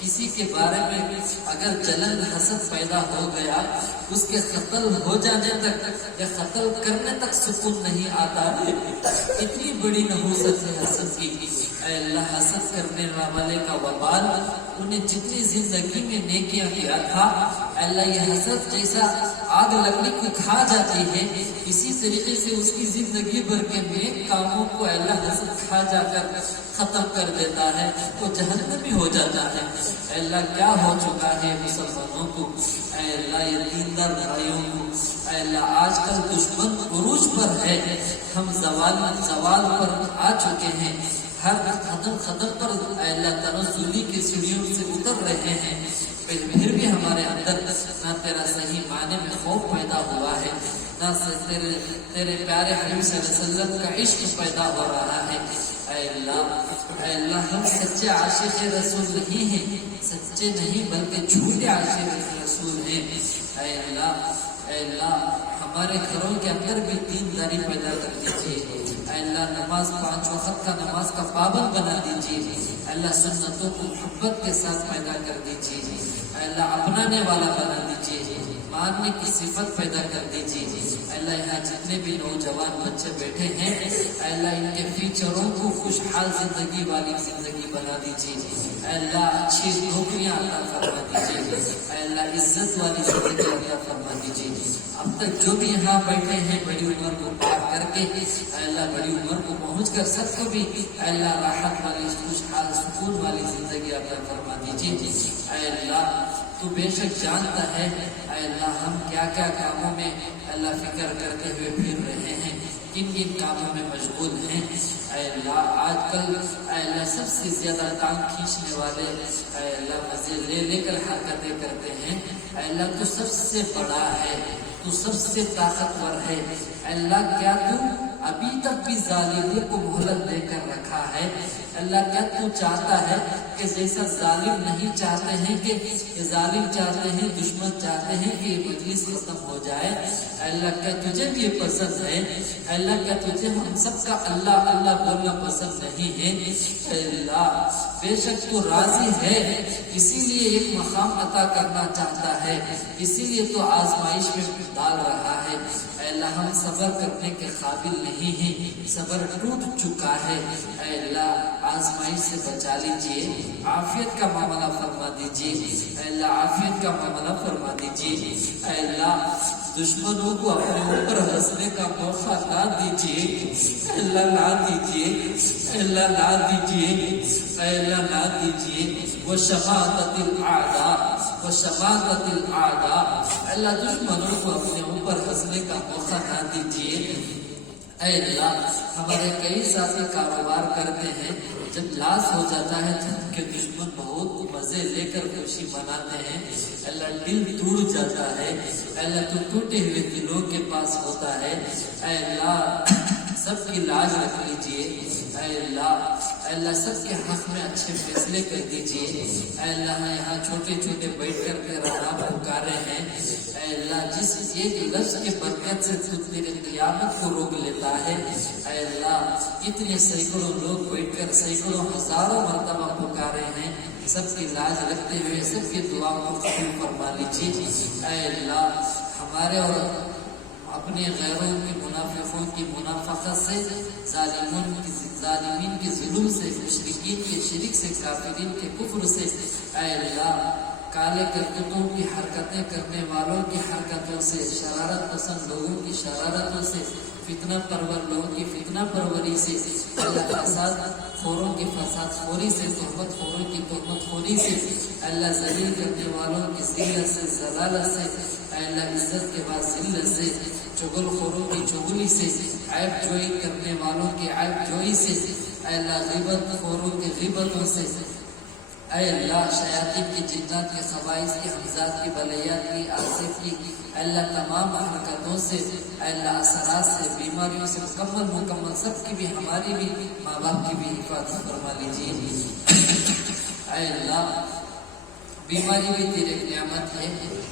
کسی کے بارے میں اگر جلن حسد پیدا ہو گیا، اس کے قتل ہو جانے تک یا قتل کرنے تک سکون نہیں آتا ہے۔ اتنی بڑی نحوست ہے حسد کی۔ اے اللہ، حسد کرنے والے کا وبال انہیں جتنی زندگی میں نیکیاں کیا تھا، اے اللہ یہ حسد جیسا آگ لکڑی کو کھا جاتی ہے، اسی طریقے سے اس کی زندگی بھر کے نیک کاموں کو اے اللہ حسد کھا جا کر ختم کر دیتا ہے، وہ جہنمی ہو جاتا ہے۔ اے اللہ کیا ہو چکا ہے مسلمانوں کو، اے اللہ یہ دیندار بھائیوں کو، اے اللہ آج کل دشمن عروج پر ہے، ہم زوال پر آ چکے ہیں، ہر قدم پر اے اللہ تنزلی کی سیڑھیوں سے اتر رہے ہیں، پھر بھی ہمارے اندر نہ تیرا صحیح معنی میں خوف پیدا ہوا ہے، نہ تیرے پیارے حبیب صلی اللہ علیہ وسلم کا عشق پیدا ہو رہا ہے۔ اے اللہ ہم سچے عاشق رسول نہیں ہیں، سچے نہیں بلکہ جھوٹے عاشق رسول ہیں۔ اے اللہ ہمارے گھروں کے اندر بھی دینداری پیدا کر دیجیے۔ اے اللہ نماز 5 وقت کا نماز کا پابند بنا دیجیے۔ اے اللہ سنتوں کو محبت کے ساتھ پیدا کر دیجیے۔ اے اللہ اپنانے والا بنا دیجیے، ماننے کی صفت پیدا کر دیجیے۔ اے اللہ یہاں جتنے بھی نوجوان بچے بیٹھے ہیں، اے اللہ ان کے فیوچروں کو خوشحال زندگی والی زندگی بنا دیجیے۔ اے اللہ اچھی نوکریاں عطا فرما دیجیے۔ اے اللہ عزت والی زندگی عطا فرما دیجیے۔ اب تک جو بھی یہاں بیٹھے ہیں بڑی عمر کو پار کر کے، اے اللہ بڑی عمر کو پہنچ کر سب کو بھی اے اللہ راحت والی خوشحال سکون والی زندگی عطا فرما دیجیے۔ اے اللہ تو بے شک جانتا ہے اے اللہ ہم کیا کیا کاموں میں اللہ فکر کرتے ہوئے پھر رہے ہیں، کن کن کاموں میں مشغول ہیں۔ اے اللہ آج کل اے اللہ سب سے زیادہ ٹانگ کھینچنے والے اے اللہ مزے لے کر حرکتیں کرتے ہیں۔ اے اللہ تو سب سے بڑا ہے، تو سب سے طاقتور ہے۔ اے اللہ کیا تو ابھی تک بھی ظالموں کو مہلت دے کر رکھا ہے؟ اللہ کیا تو چاہتا ہے کہ جیسا ظالم نہیں چاہتے ہیں کہ ظالم چاہتے ہیں، دشمن چاہتے ہیں کہ یہ مجلس ختم ہو جائے؟ اے اللہ کیا تجھے بھی یہ پسند ہے؟ اے اللہ کیا تجھے ہم سب کا اللہ اللہ بولنا پسند نہیں ہے؟ اے اللہ بے شک تو راضی ہے، اسی لیے ایک مقام عطا کرنا چاہتا ہے، اسی لیے تو آزمائش میں ڈال رہا ہے۔ اے اللہ ہم صبر کرنے کے قابل نہیں ہیں، صبر ٹوٹ چکا ہے۔ اے اللہ آزمائش سے بچا لیجیے، عافیت کا معاملہ فرما دیجیے۔ اے اللہ عافیت کا معاملہ فرما دیجیے۔ اے اللہ دشمنوں کو اپنے اوپر ہنسنے کا موقع نہ دیجیے، اے اللہ نہ دیجیے، اے اللہ نہ دیجیے، اے اللہ نہ دیجیے۔ وشماتت الاعداء، اللہ دشمنوں کو اپنے اوپر ہنسنے کا موقع نہ دیجیے۔ اے اللہ ہمارے کئی ساتھی کاروبار کرتے ہیں، جب لاس ہو جاتا ہے تو ان کے دشمن بہت مزے لے کر خوشی مناتے ہیں۔ اللہ دل ٹوٹ جاتا ہے، اللہ تو ٹوٹے ہوئے دلوں کے پاس ہوتا ہے۔ اے اللہ سب کی لاج رکھ لیجیے۔ اے اللہ سب کے حق میں اچھے فیصلے کر دیجیے۔ اے اللہ یہاں چھوٹے چھوٹے بیٹھ کر کے رہا پکارے ہیں۔ اے اللہ جس ایک لفظ کے برکت سے تو تیرے قیامت کو روک لیتا ہے۔ اے اللہ اتنے سینکڑوں لوگ بیٹھ کر سینکڑوں ہزاروں مرتبہ پکارے ہیں، سب کی لاج رکھتے ہوئے سب کی دعا کو قبول فرما لیجیے۔ اے اللہ ہمارے اور اپنے غیروں کے منافقوں کی منافقت سے، ظالمین کے ظلم سے، مشرکین کے شرک سے، کافرین کے کفر سے، اے اللہ کالے کرتوتوں کی حرکتیں کرنے والوں کی حرکتوں سے، شرارت پسند لوگوں کی شرارتوں سے، فتنہ پرور لوگوں کی فتنہ پروری سے، اللہ فساد خوروں کی فساد خوری سے، تہمت خوروں کی تہمت خوری سے، اللہ ذلیل کرنے والوں کی ذلت سے، ضلالت سے، اے اللہ عزت کے بعد ذلت سے، چغل خوروں کی چغلی سے، عیب جوئی کرنے والوں کی عیب جوئی سے، اے اللہ غیبت خوروں کی غیبتوں سے، اے اللہ شیاطین کی، جنات کی، خبائث کی، حمزات کی، بلیات کی، آصف کی، اے اللہ تمام حرکتوں سے، اے اللہ اثرات سے، بیماریوں سے مکمل سب کی بھی، ہماری بھی، ماں باپ کی بھی حفاظت فرما لیجیے۔ اے اللہ بیماری بھی تیرے نعمت ہے،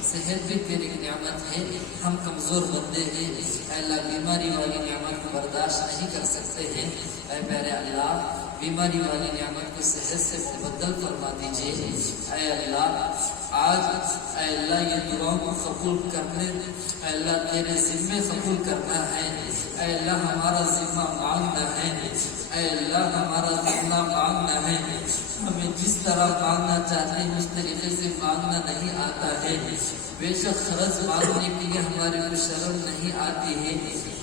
صحت بھی تیری نعمت ہے، ہم کمزور بندے ہیں، اے اللہ بیماری والی نعمت کو برداشت نہیں کر سکتے ہیں۔ اے میرے اللہ بیماری والی نعمت کو صحت سے مبدل فرما دیجیے۔ اے اللہ آج اے اللہ یہ دعاؤں کو قبول کرنے اے اللہ تیرے ذمے قبول کرنا ہے۔ اے اللہ ہمارا ذمہ مانگنا ہے، اے اللہ ہمارا ذمہ مانگنا ہے۔ ہمیں جس طرح مانگنا چاہتے ہیں اس طریقے سے مانگنا نہیں آتا ہے۔ بے شک قرض مانگنے کے لیے ہمارے کو شرم نہیں آتی ہے،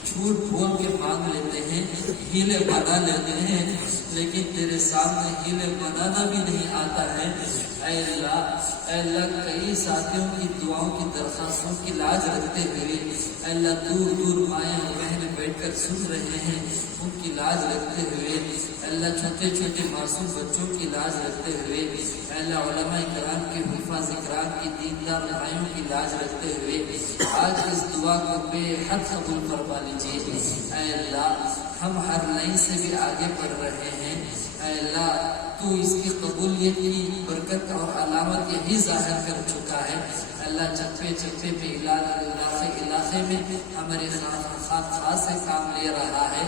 جھوٹ بول کے مانگ لیتے ہیں، ہیلے بنا لیتے ہیں، لیکن تیرے سامنے ہیلے بنانا بھی نہیں آتا ہے۔ اے اللہ کئی ساتھیوں کی دعاؤں کی درخواستوں کی لاج رکھتے ہوئے اے اللہ دور دور مائیں اور بہنیں بیٹھ کر سن رہے ہیں، ان کی لاج رکھتے ہوئے اللہ چھوٹے چھوٹے معصوم بچوں کی لاج رکھتے ہوئے اللہ علماء کرام کے حفاظ کرام کی دیندار بھائیوں کی لاج رکھتے ہوئے آج اس دعا کو بے حد قبول فرما لیجیے۔ اے اللہ ہم ہر لائن سے بھی آگے بڑھ رہے ہیں، اے اللہ تو اس کی قبولیت کی برکت اور علامت یہی ظاہر کر چکا ہے۔ اللہ چپے چپے پہ علاقے میں ہمارے خاص سے کام لے رہا ہے،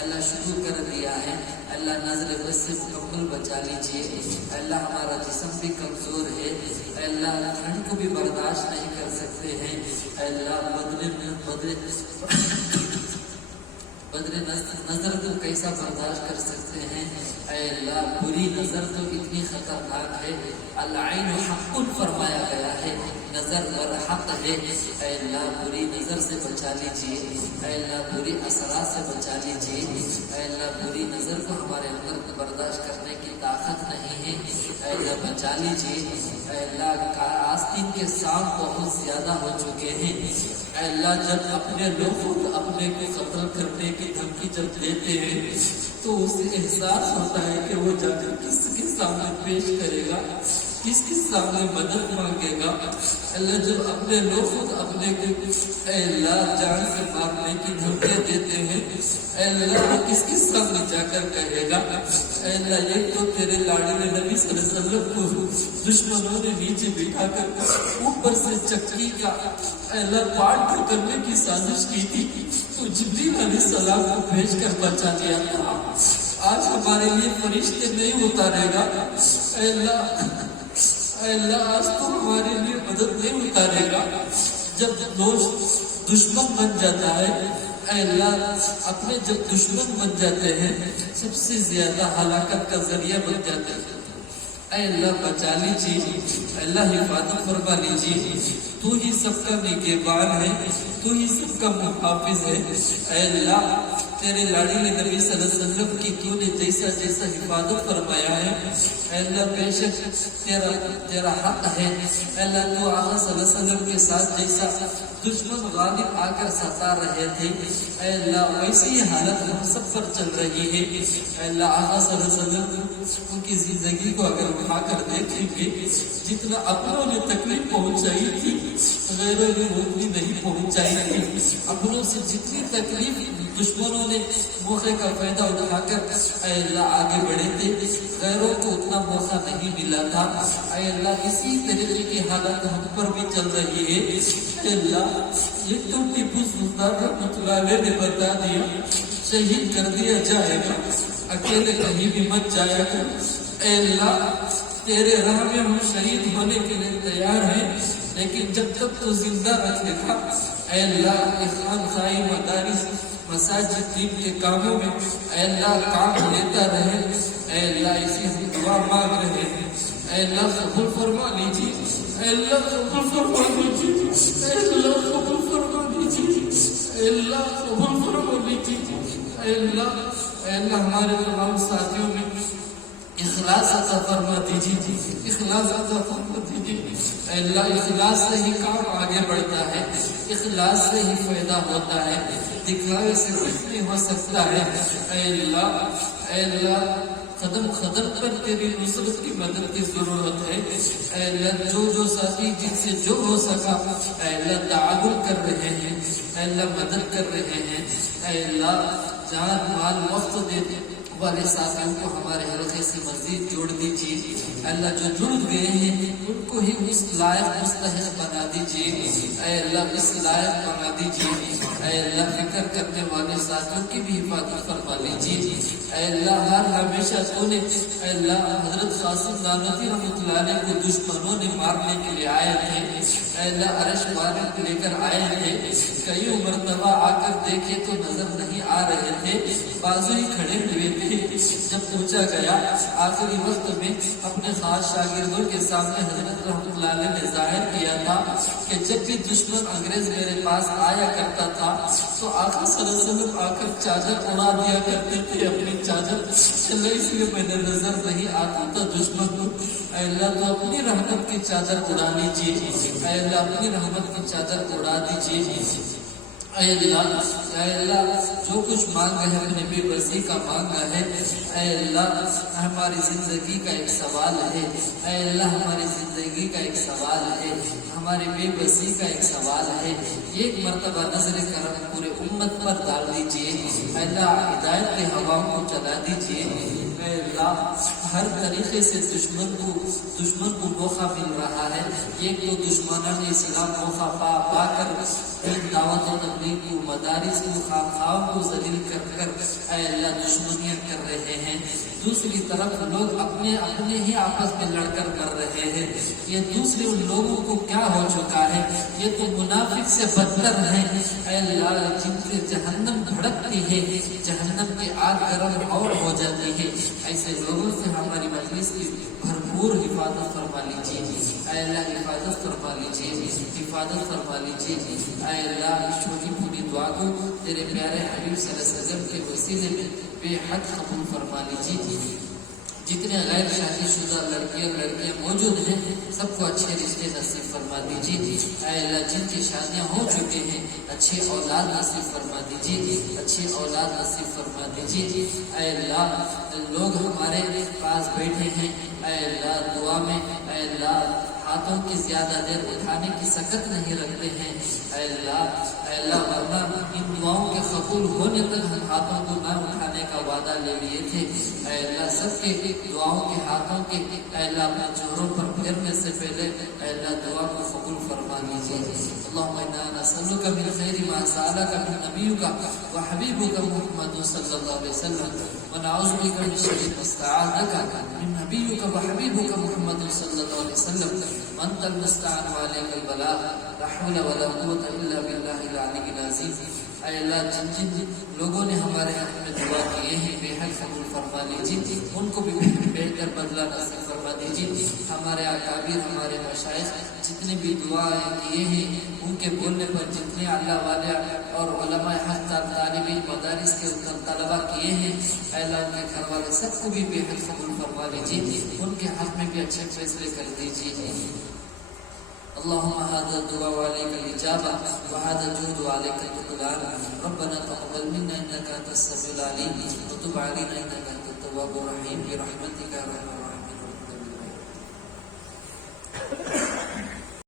اللہ شروع کر دیا ہے۔ اللہ نظر بس سے مکمل بچا لیجیے۔ اللہ ہمارا جسم بھی کمزور ہے، اللہ ٹھنڈ کو بھی برداشت نہیں کر سکتے ہیں۔ اللہ بدر نظر کو کیسا برداشت کر سکتے ہیں؟ اے اللہ بری نظر تو اتنی خطرناک ہے، العین حق فرمایا گیا ہے، نظر برحق ہے۔ اے اللہ بری نظر سے بچا لیجیے، اے اللہ بری اثرات سے بچا لیجیے۔ اے اللہ بری نظر کو ہمارے اندر برداشت کرنے کی طاقت نہیں ہے، اے اللہ بچا لیجیے۔ اے اللہ آستین کے سانپ بہت زیادہ ہو چکے ہیں، اے اللہ جب اپنے لوگ اپنے کو قتل کرنے کی دھمکی جب دیتے ہیں تو اسے احساس ہوتا ہے کہ وہ جا کر کس کے سامنے پیش کرے گا، کس کے سامنے مدد مانگے گا۔ اللہ جب اپنے لوگ خود اپنے کو اے اللہ جان سے مارنے کی دھمکیاں دیتے ہیں، اے اللہ وہ کس کے سامنے جا کر کہے گا؟ اے اللہ یہ تو تیرے لاڈلے نبی صلی اللہ علیہ وسلم کو دشمنوں نے نیچے بٹھا کر اوپر سے چکی کا اے اللہ پاٹ کرنے کی سازش کی تھی، تو جبریل علیہ السلام کو بھیج کر بچا لیا تھا۔ آج ہمارے لیے فرشتے نہیں اتارے گا، اے اللہ آج تو ہمارے لیے مدد نہیں اتارے گا۔ جب دوست دشمن بن جاتا ہے، اے اللہ اپنے جب دشمن بن جاتے ہیں سب سے زیادہ ہلاکت کا ذریعہ بن جاتے ہیں۔ اے اللہ بچا لیجیے، اللہ حفاظت فرما لیجیے، تو ہی سب کا نگہبان ہے، تو ہی سب کا محافظ ہے۔ اے اللہ تیرے لاڈلے نبی صلی اللہ علیہ وسلم کی تو نے جیسا جیسا حفاظت فرمایا ہے، اے اللہ بے شک تیرا حق ہے۔ اے اللہ تو آقا صلی اللہ علیہ وسلم کے ساتھ جیسا دشمن غالب آ کر ستا رہے تھے، اے اللہ ویسی ہی حالت ہم سب پر چل رہی ہے۔ اے اللہ آقا صلی اللہ علیہ وسلم ان کی زندگی کو اگر اٹھا کر دیکھیں گے، جتنا اپنوں نے تکلیف پہنچائی تھی غیروں نے اتنی نہیں پہنچائی تھی۔ اپنوں سے جتنی تکلیف دشمنوں نے موقع کا فائدہ اٹھا کر اے اللہ آگے بڑھے تھے، غیروں کو اتنا موقع نہیں ملا تھا۔ اے اللہ اسی طریقے کی حالت ہم پر بھی چل رہی ہے۔ اے اللہ یہ تو ٹیپو سلطان رحمۃ اللہ علیہ نے بتا دیا، شہید کر دیا جائے گا، اکیلے کہیں بھی مت جایا کر۔ اے اللہ تیرے راہ میں ہم شہید ہونے کے لیے تیار ہیں، لیکن جب تک تو زندہ رکھے گا۔ اے اللہ خانقاہی مدارس مساجد دین کے کاموں میں اے اللہ کام لیتا رہے۔ اے اللہ اسی ہم دعا مانگ رہے ہیں، اے اللہ قبول فرما لیجیے، اے اللہ قبول فرما لیجیے، اے اللہ قبول فرما لیجیے، اے اللہ قبول فرما لیجیے۔ اے اللہ ہمارے تمام ساتھیوں میں اخلاص عطا فرما دیجیے، اخلاص عطا فرما دیجیے۔ اے اللہ اخلاص سے ہی کام آگے بڑھتا ہے، اخلاص سے ہی فائدہ ہوتا ہے، دکھلاوے سے کچھ نہیں ہو سکتا ہے۔ اے اللہ قدم قدم پر تیری نصرت کی مدد کی ضرورت ہے۔ اے اللہ جو ساتھی جن سے جو ہو سکا اے اللہ تعاون کر رہے ہیں، اے اللہ مدد کر رہے ہیں۔ اے اللہ جان مال وقت دیتے والے ساتھیوں کو ہمارے حلقے سے مسجد مزید جوڑ دیجیے. اے اللہ جو جڑ گئے ہیں ان کو ہی اس لائق مستحق بنا دیجیے. اے اللہ اس لائق بنا دیجیے. اے اللہ فکر کرنے والے ساتھیوں کی بھی حفاظت فرما لیجیے. اے اللہ ہر ہمیشہ تو نے اے اللہ حضرت قاسم نانوتوی رحمۃ اللہ علیہ کو دشمنوں نے مارنے کے لیے آئے تھے. اے اللہ عرش بارک لے کر آئے تھے. کئی مرتبہ آ کر دیکھے تو نظر نہیں آ رہے تھے, بازو ہی کھڑے ہوئے تھے. جب پوچھا گیا آخری وقت میں اپنے خاص شاگردوں کے سامنے حضرت رحمۃ اللہ علیہ نے ظاہر کیا تھا کہ جب بھی دشمن انگریز میرے پاس آیا کرتا تھا تو آقا صلی اللہ علیہ وسلم آ کر چادر اڑا دیا کرتے تھے اپنی چادر. چلے اس لیے میں نے نظر نہیں آتا تھا دشمن کو. اے اللہ تو اپنی رحمت کی چادر اڑا لیجیے. اے اللہ اپنی رحمت کی چادر اڑا دیجیے. اے اللہ جو کچھ مانگا ہے اپنے بے بسی کا مانگا ہے. اے اللہ ہماری زندگی کا ایک سوال ہے. اے اللہ ہماری زندگی کا ایک سوال ہے. ہماری بے بسی کا ایک سوال ہے. ایک مرتبہ نظر کرم پورے امت پر ڈال دیجیے. اے اللہ ہدایت کے ہواؤں کو چلا دیجیے. اے اللہ ہر طریقے سے دشمن کو موقع مل رہا ہے. ایک تو دشمنان اسلام موقع پا کر دعوت و تبلیغ کو, مدارس کو, خانقاہوں کو ذلیل کر اے اللہ دشمنیاں کر رہے ہیں. دوسری طرف لوگ اپنے ہی آپس میں لڑ کر کر رہے ہیں. یہ دوسرے ان لوگوں کو کیا ہو چکا ہے, یہ تو منافق سے بدتر ہیں. اے اللہ جن سے جہنم بھڑکتی ہے, جہنم کی آگ گرم اور ہو جاتی ہے, ایسے لوگوں سے ہماری مجلس کی بھرپور حفاظت فرما لیجیے. اے اللہ حفاظت فرما لیجیے, حفاظت فرما لیجیے. اے اللہ اس چھوٹی پوری دعا کو تیرے پیارے حبیب صلی اللہ علیہ وسلم کے وسیلے میں بے حد قبول فرما لیجیے. جتنے غیر شادی شدہ لڑکیاں موجود ہیں سب کو اچھے رشتے نصیب فرما دیجیے. اے اللہ جن کی شادیاں ہو چکے ہیں اچھے اولاد نصیب فرما دیجیے, اچھے اولاد نصیب فرما دیجیے. اے اللہ لوگ ہمارے پاس بیٹھے ہیں اے اللہ دعا میں, اے اللہ ہاتھوں کی زیادہ دیر اٹھانے کی سکت نہیں رکھتے ہیں. اے اللہ ورنہ ان دعاؤں کے قبول ہونے تک ہم ہاتھوں کو نہ اٹھانے کا وعدہ لے لیے تھے. اے اللہ سب کے دعاؤں کے ہاتھوں کے اے اللہ اپنے چہروں پر پھیرنے سے پہلے اے اللہ دعا کو قبول فرما لیجیے. اللهم انا نسألك من خير ما سألك من نبيك وحبيبك محمد صلى الله عليه وسلم ونعوذ بك من شر ما استعاذك من نبيك وحبيبك محمد صلى الله عليه وسلم وانت المستعان وعليك البلاغ لا حول ولا قوة الا بالله العلي العظيم. اے اللہ جن لوگوں نے ہمارے حق میں دعا کیے ہیں بے حد قبول فرما لیجیے, ان کو بھی بہتر بدلہ نصیب فرما دیجیے. ہمارے اکابر ہمارے مشائخ جتنے بھی دعائیں کیے ہیں ان کے بولنے پر جتنے اللہ والے اور علماء حق طالب مدارس کے طلبہ کیے ہیں اے اللہ ان کے گھر والے سب کو بھی بے حد قبول فرما لیجیے. ان کے حق میں بھی اچھے فیصلے کر دیجیے. اللهم هذا الدعاء وعليك الإجابة وهذا الجود وعليك التقدير. ربنا تقبل منا إنك أنت السميع العليم وتب علينا إنك أنت التواب الرحيم برحمتك يا أرحم الراحمين.